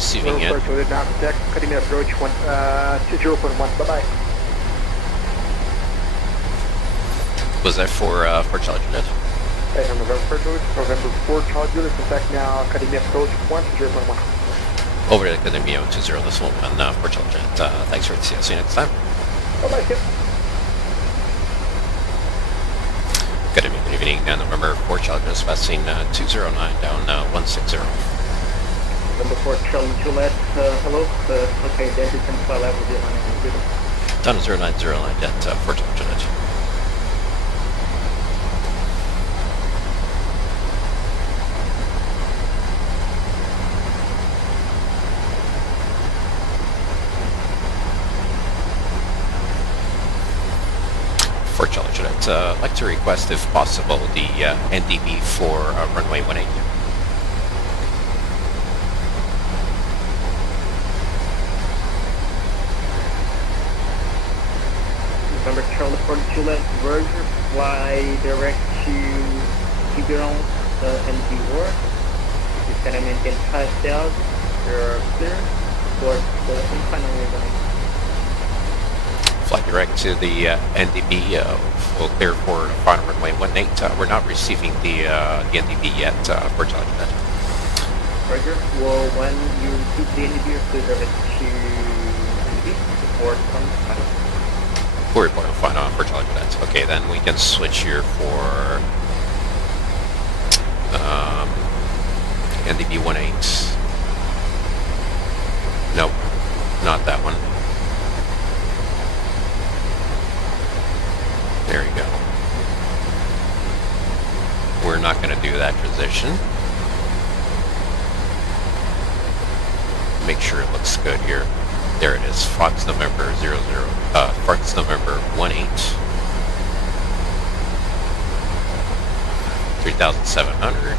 receiving it. Report to now contact Academy approach 20.1. Bye-bye. Was that for Charlie Juliet? Hey, November 4 Charlie Juliet, contact now Academy approach 10.1. Over to Academy 20, this one for Charlie Juliet. Thanks for see you next time. Bye-bye, Skip. Academy, good evening. November 4 Charlie Juliet, passing 209 down 160. November 4 Charlie Juliet, hello. Okay, then you can file out with the line. Down 0909 at Fort Charlie Juliet. For Charlie Juliet, I'd like to request, if possible, the NDB for runway 18. November Charlie 4 Juliet, Roger, fly direct to Ribeirão and Dior. It's gonna maintain 5,000. You're clear for the final runway. Fly direct to the NDB. We'll clear for final runway 18. We're not receiving the NDB yet for Charlie Juliet. Roger. Well, when you receive the NDB, please direct to NDB. Report on final. We'll report on final for Charlie Juliet. Okay, then we can switch here for NDB 18. Nope, not that one. There you go. We're not going to do that transition. Make sure it looks good here. There it is. Fox November 00. Fox November 18. 3,700.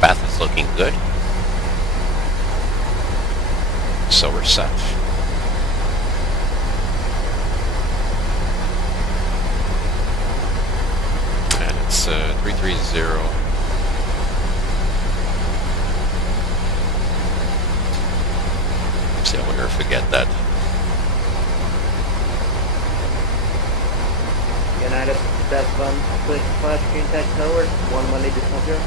Path is looking good. So we're set. And it's 330. See, I wonder if we get that. United 765 contact tower, 1 Monday distance here.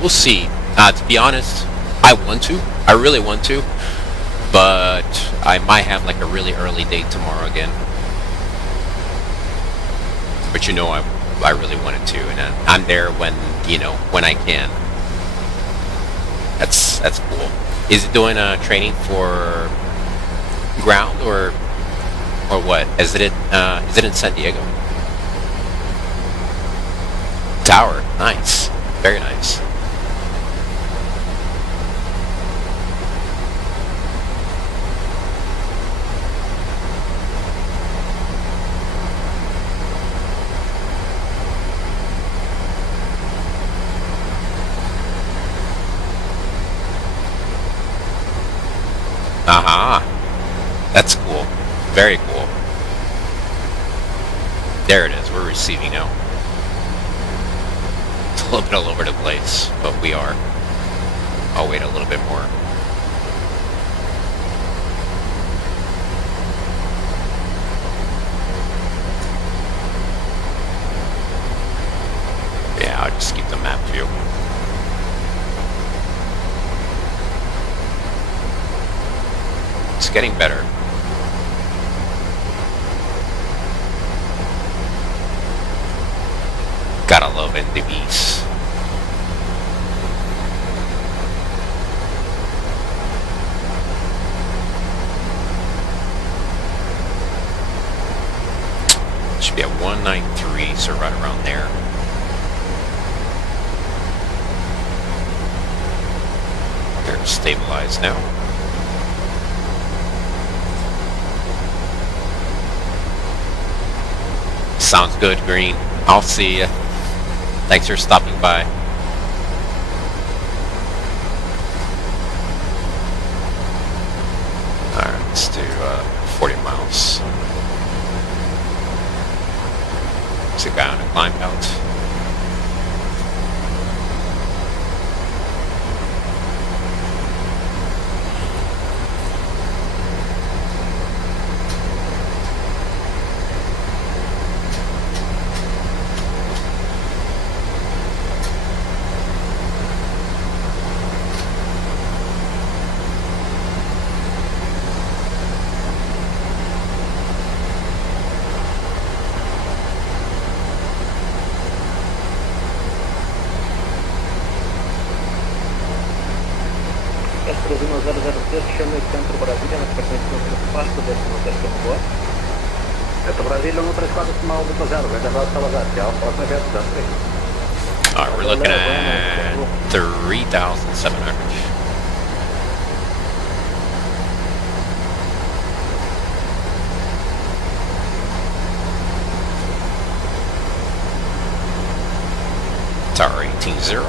We'll see. To be honest, I want to. I really want to. But I might have like a really early date tomorrow again. But you know, I really wanted to, and I'm there when, you know, when I can. That's cool. Is it doing a training for ground or what? Is it in San Diego? Tower, nice, very nice. That's cool. Very cool. There it is. We're receiving now. It's a little bit all over the place, but we are. I'll wait a little bit more. Yeah, I'll just keep the map view. It's getting better. Gotta love NDBs. Should be at 193, so right around there. They're stabilized now. Sounds good, Green. I'll see ya. Thanks for stopping by. Alright, let's do 40 miles. There's a guy on a climb out. Cruzeiro 006, chame o Centro Brasília na frequência do quarto décimo terceiro no Goiás. Centro Brasília 134,0, Governador Salazar, que é a próxima vez da frente. Alright, we're looking at 3,700. Tower 18-0.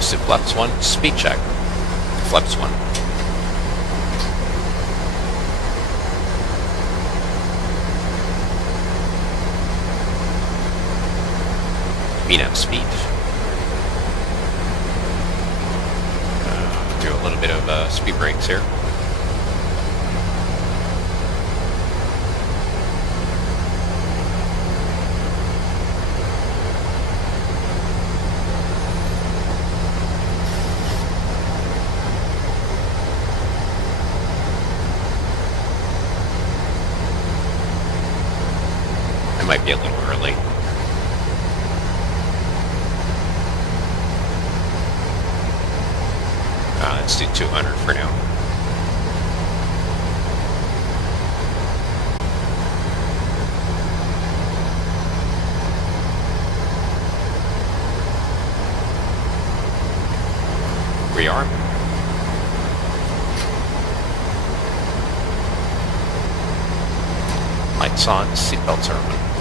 So flaps 1, speed check. Flaps 1. VNAV speed. Do a little bit of speed brakes here. It might be a little early. Let's do 200 for now. Rearm. Lights on, seatbelts are on.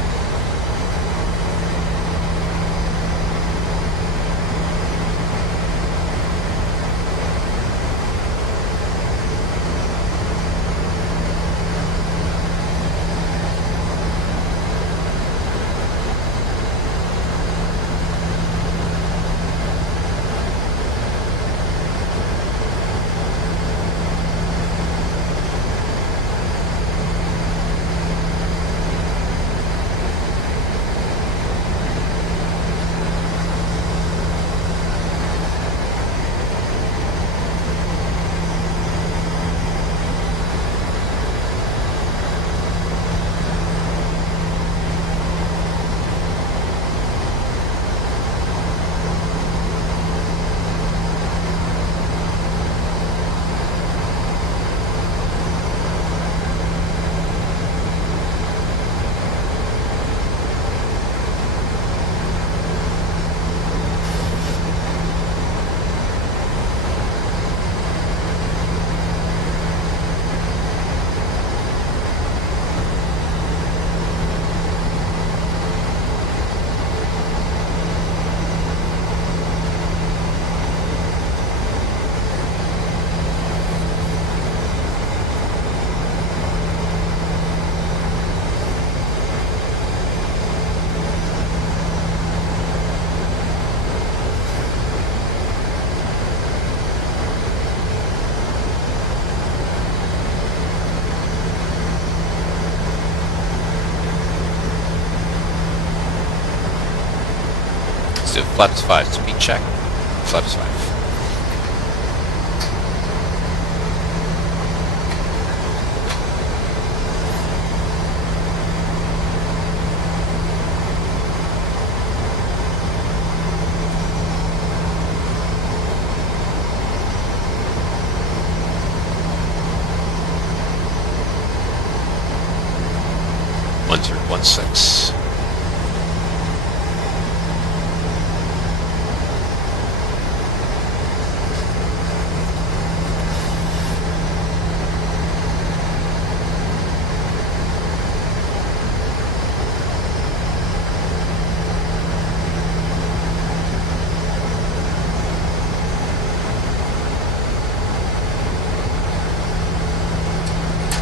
Let's do flaps 5, speed check. Flaps 5. One zero 16.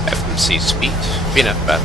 FMC speed, VNAV bed.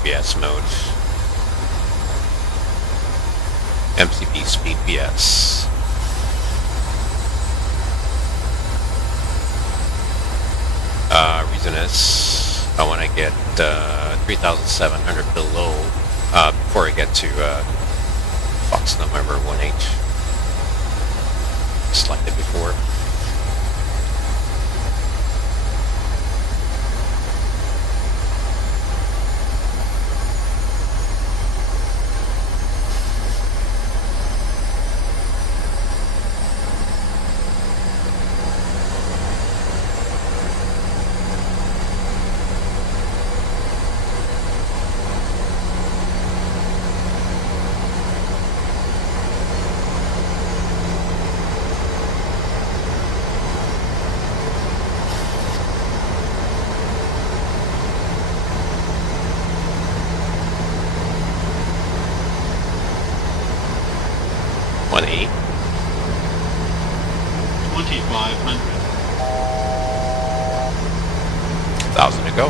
OBS mode. MCP speed PS. Reason is I want to get 3,700 below before I get to Fox November 18. Slightly before. One eight. 2,500. 1,000 to go.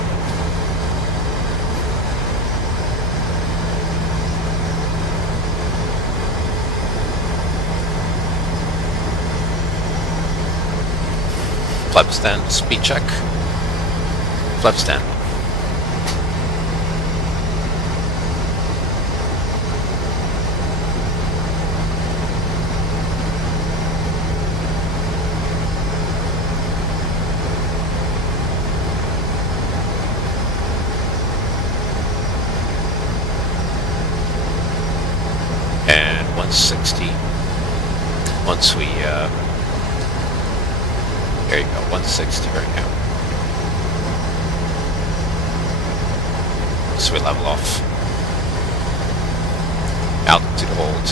Flap stand, speed check. Flap stand. And 160. Once we, there you go, 160 right now. So we level off. Altitude hold.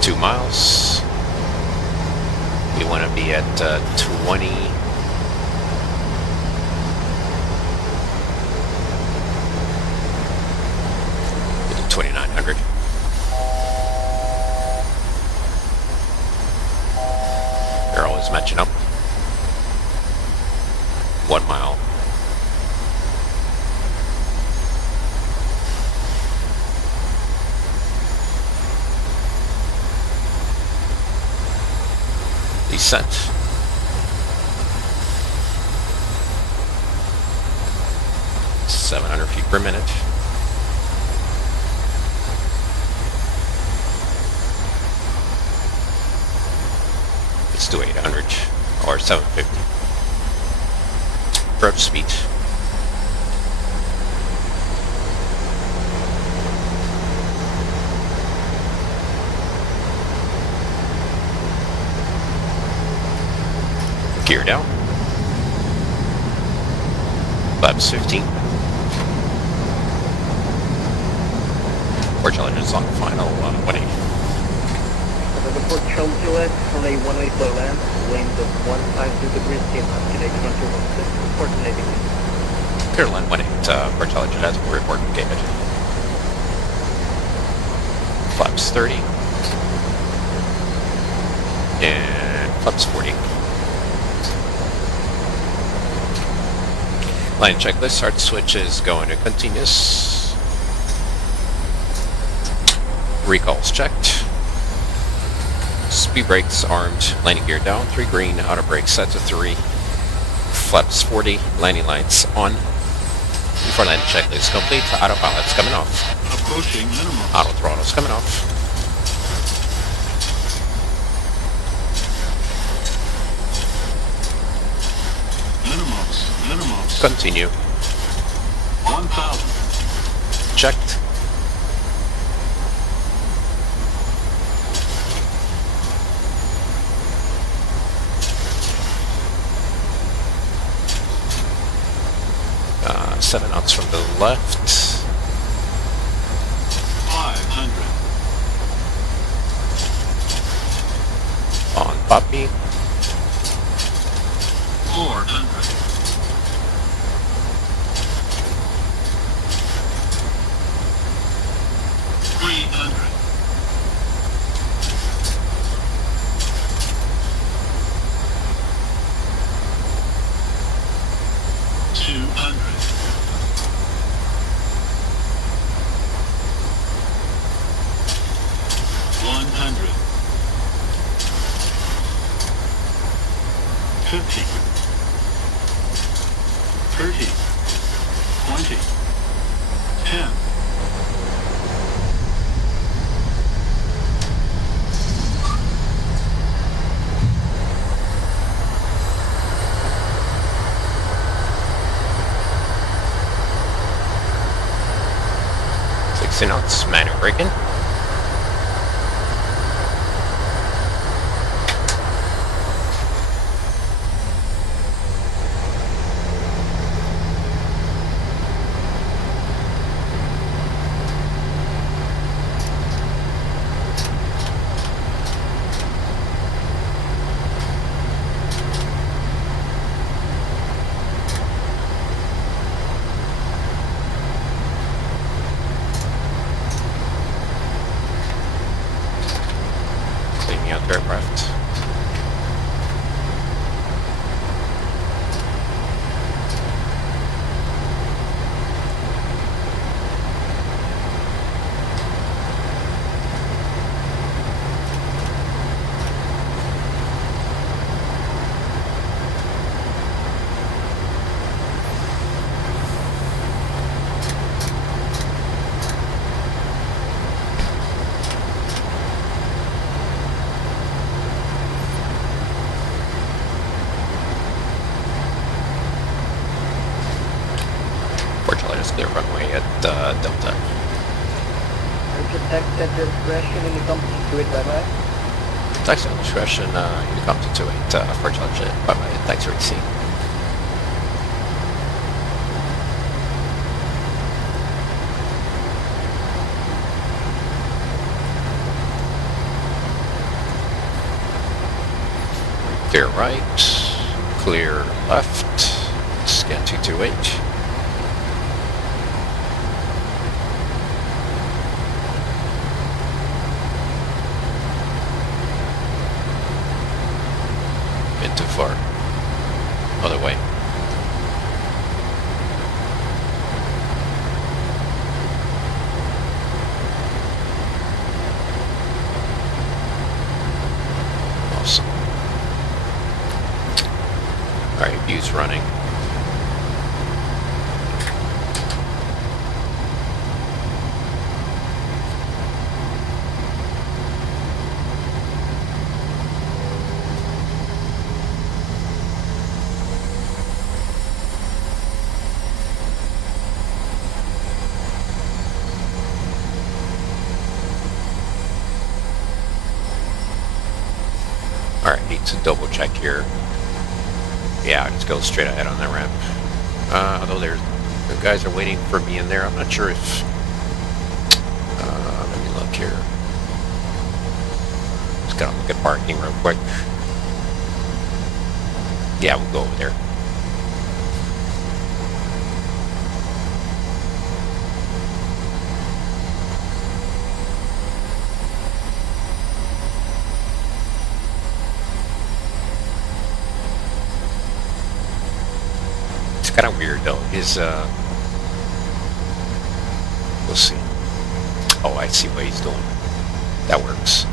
Two miles. We want to be at 20. 2,900. They're always matching up. 1 mile. Descent. .700 feet per minute. Let's do 800 or 750. Approach speed. Gear down. Flaps 15. Port Challenger's on final 180. The Port Charles Juliet on a 180 flow land, wind of 152 degrees, team up to 816, report to Navy. Clear land 18, Port Challenger has report gated. Flaps 30. And flaps 40. Line checklist, hard switch is going to continuous. Recalls checked. Speed brakes armed, landing gear down, 3 green, auto brakes set to 3. Flaps 40, landing lights on. Before landing checklist complete, autopilot's coming off. Approaching minimum. Auto throttle's coming off. Minimums. Continue. 1,000. Checked. Uh, 7 knots from the left. 500. On Poppy. 400. 300. 400. 200. 100. 50. 30. 20. 10. 60 knots, manual braking. Cleaning out the aircraft. Fortunately, it's clear runway at Delta. Protect that discretion and you come to it, bye-bye. Taxi on discretion, you come to 28 for Charlie Jet. Bye bye, thanks for receiving. Clear right, clear left, scan 228. Bit too far. Other way. Awesome. Alright, view's running. Alright, need to double check here. Yeah, just go straight ahead on that ramp. Although the guys are waiting for me in there, I'm not sure if... let me look here. Just gotta look at parking real quick. Yeah, we'll go over there. Kind of weird though. His we'll see. Oh, I see what he's doing. That works.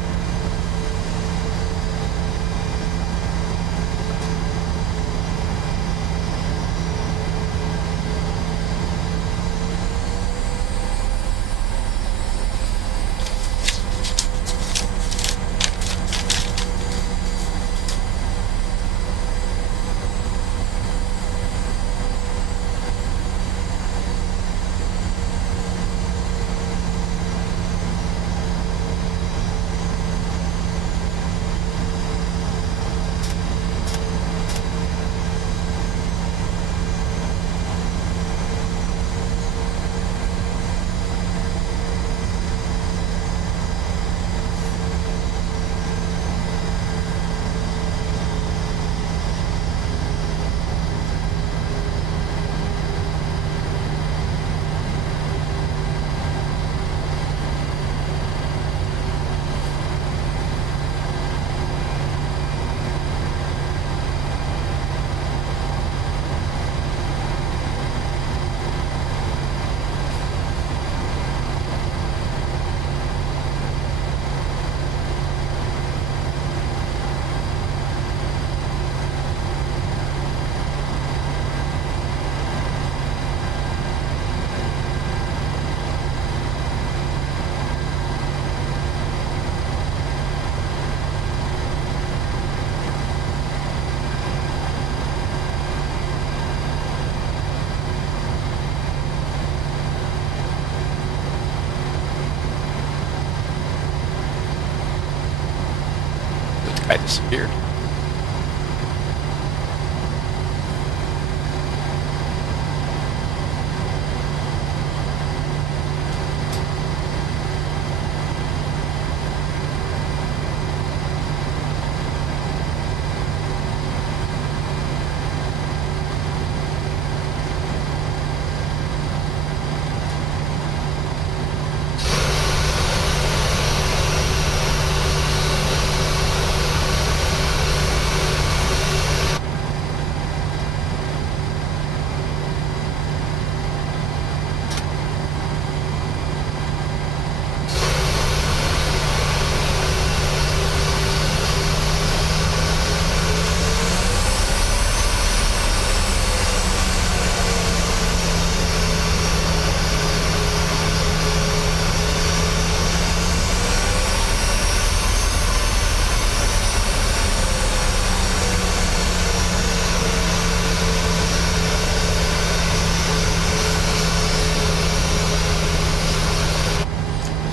disappeared.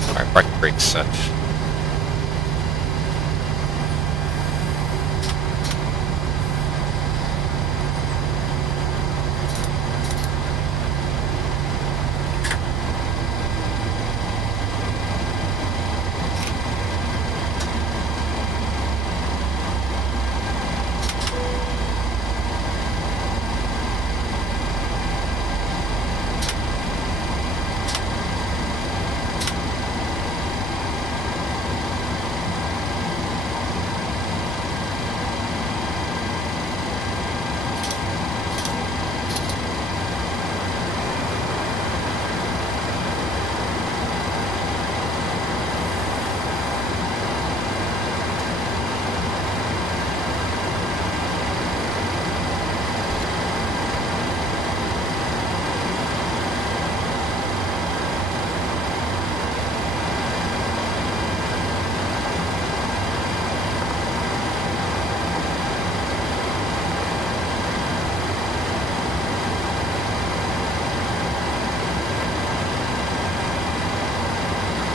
Alright, parking brake set.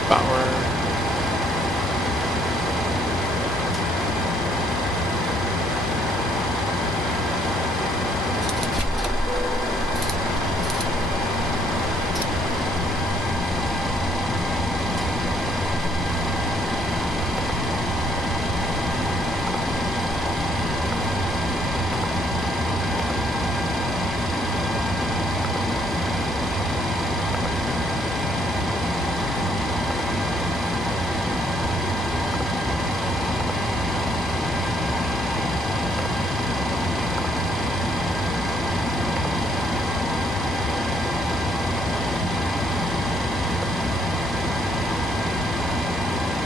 Power.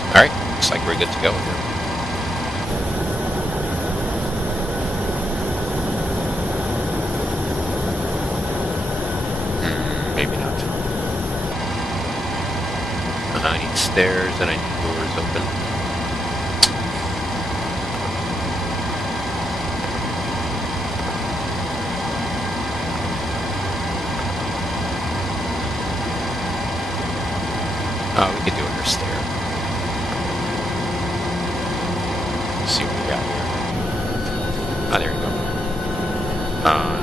Alright, looks like we're good to go here. Maybe not. I need stairs and I need doors open. Oh, we could do under stair. See what we got here. Ah, there you go.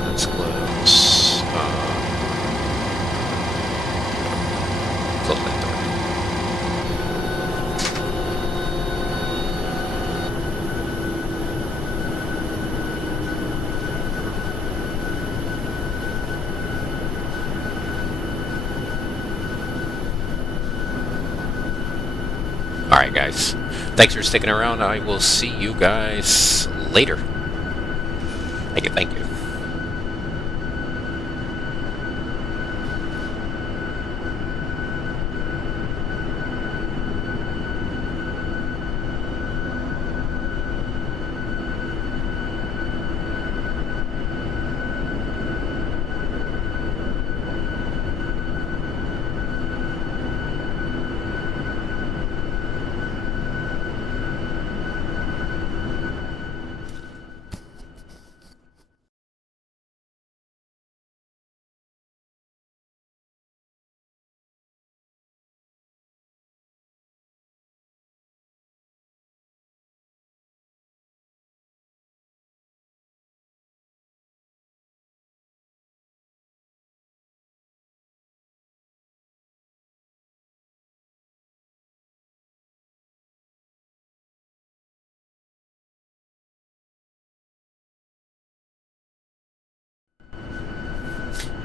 Let's close. Close that door. Alright, guys. Thanks for sticking around. I will see you guys later. Thank you.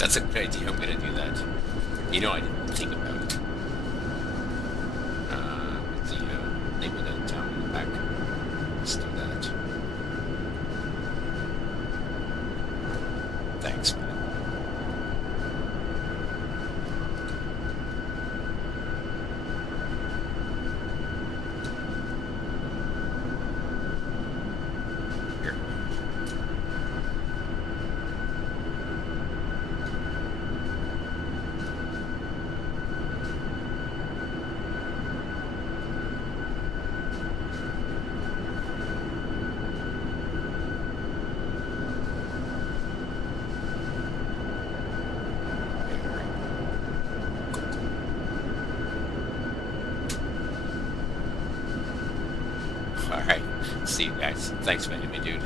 That's a good idea. I'm gonna do that. You know, I didn't think about it. With the name of the town in the back. Let's do that. Thanks, man. Here. Alright. See you guys. Thanks for having me, dude.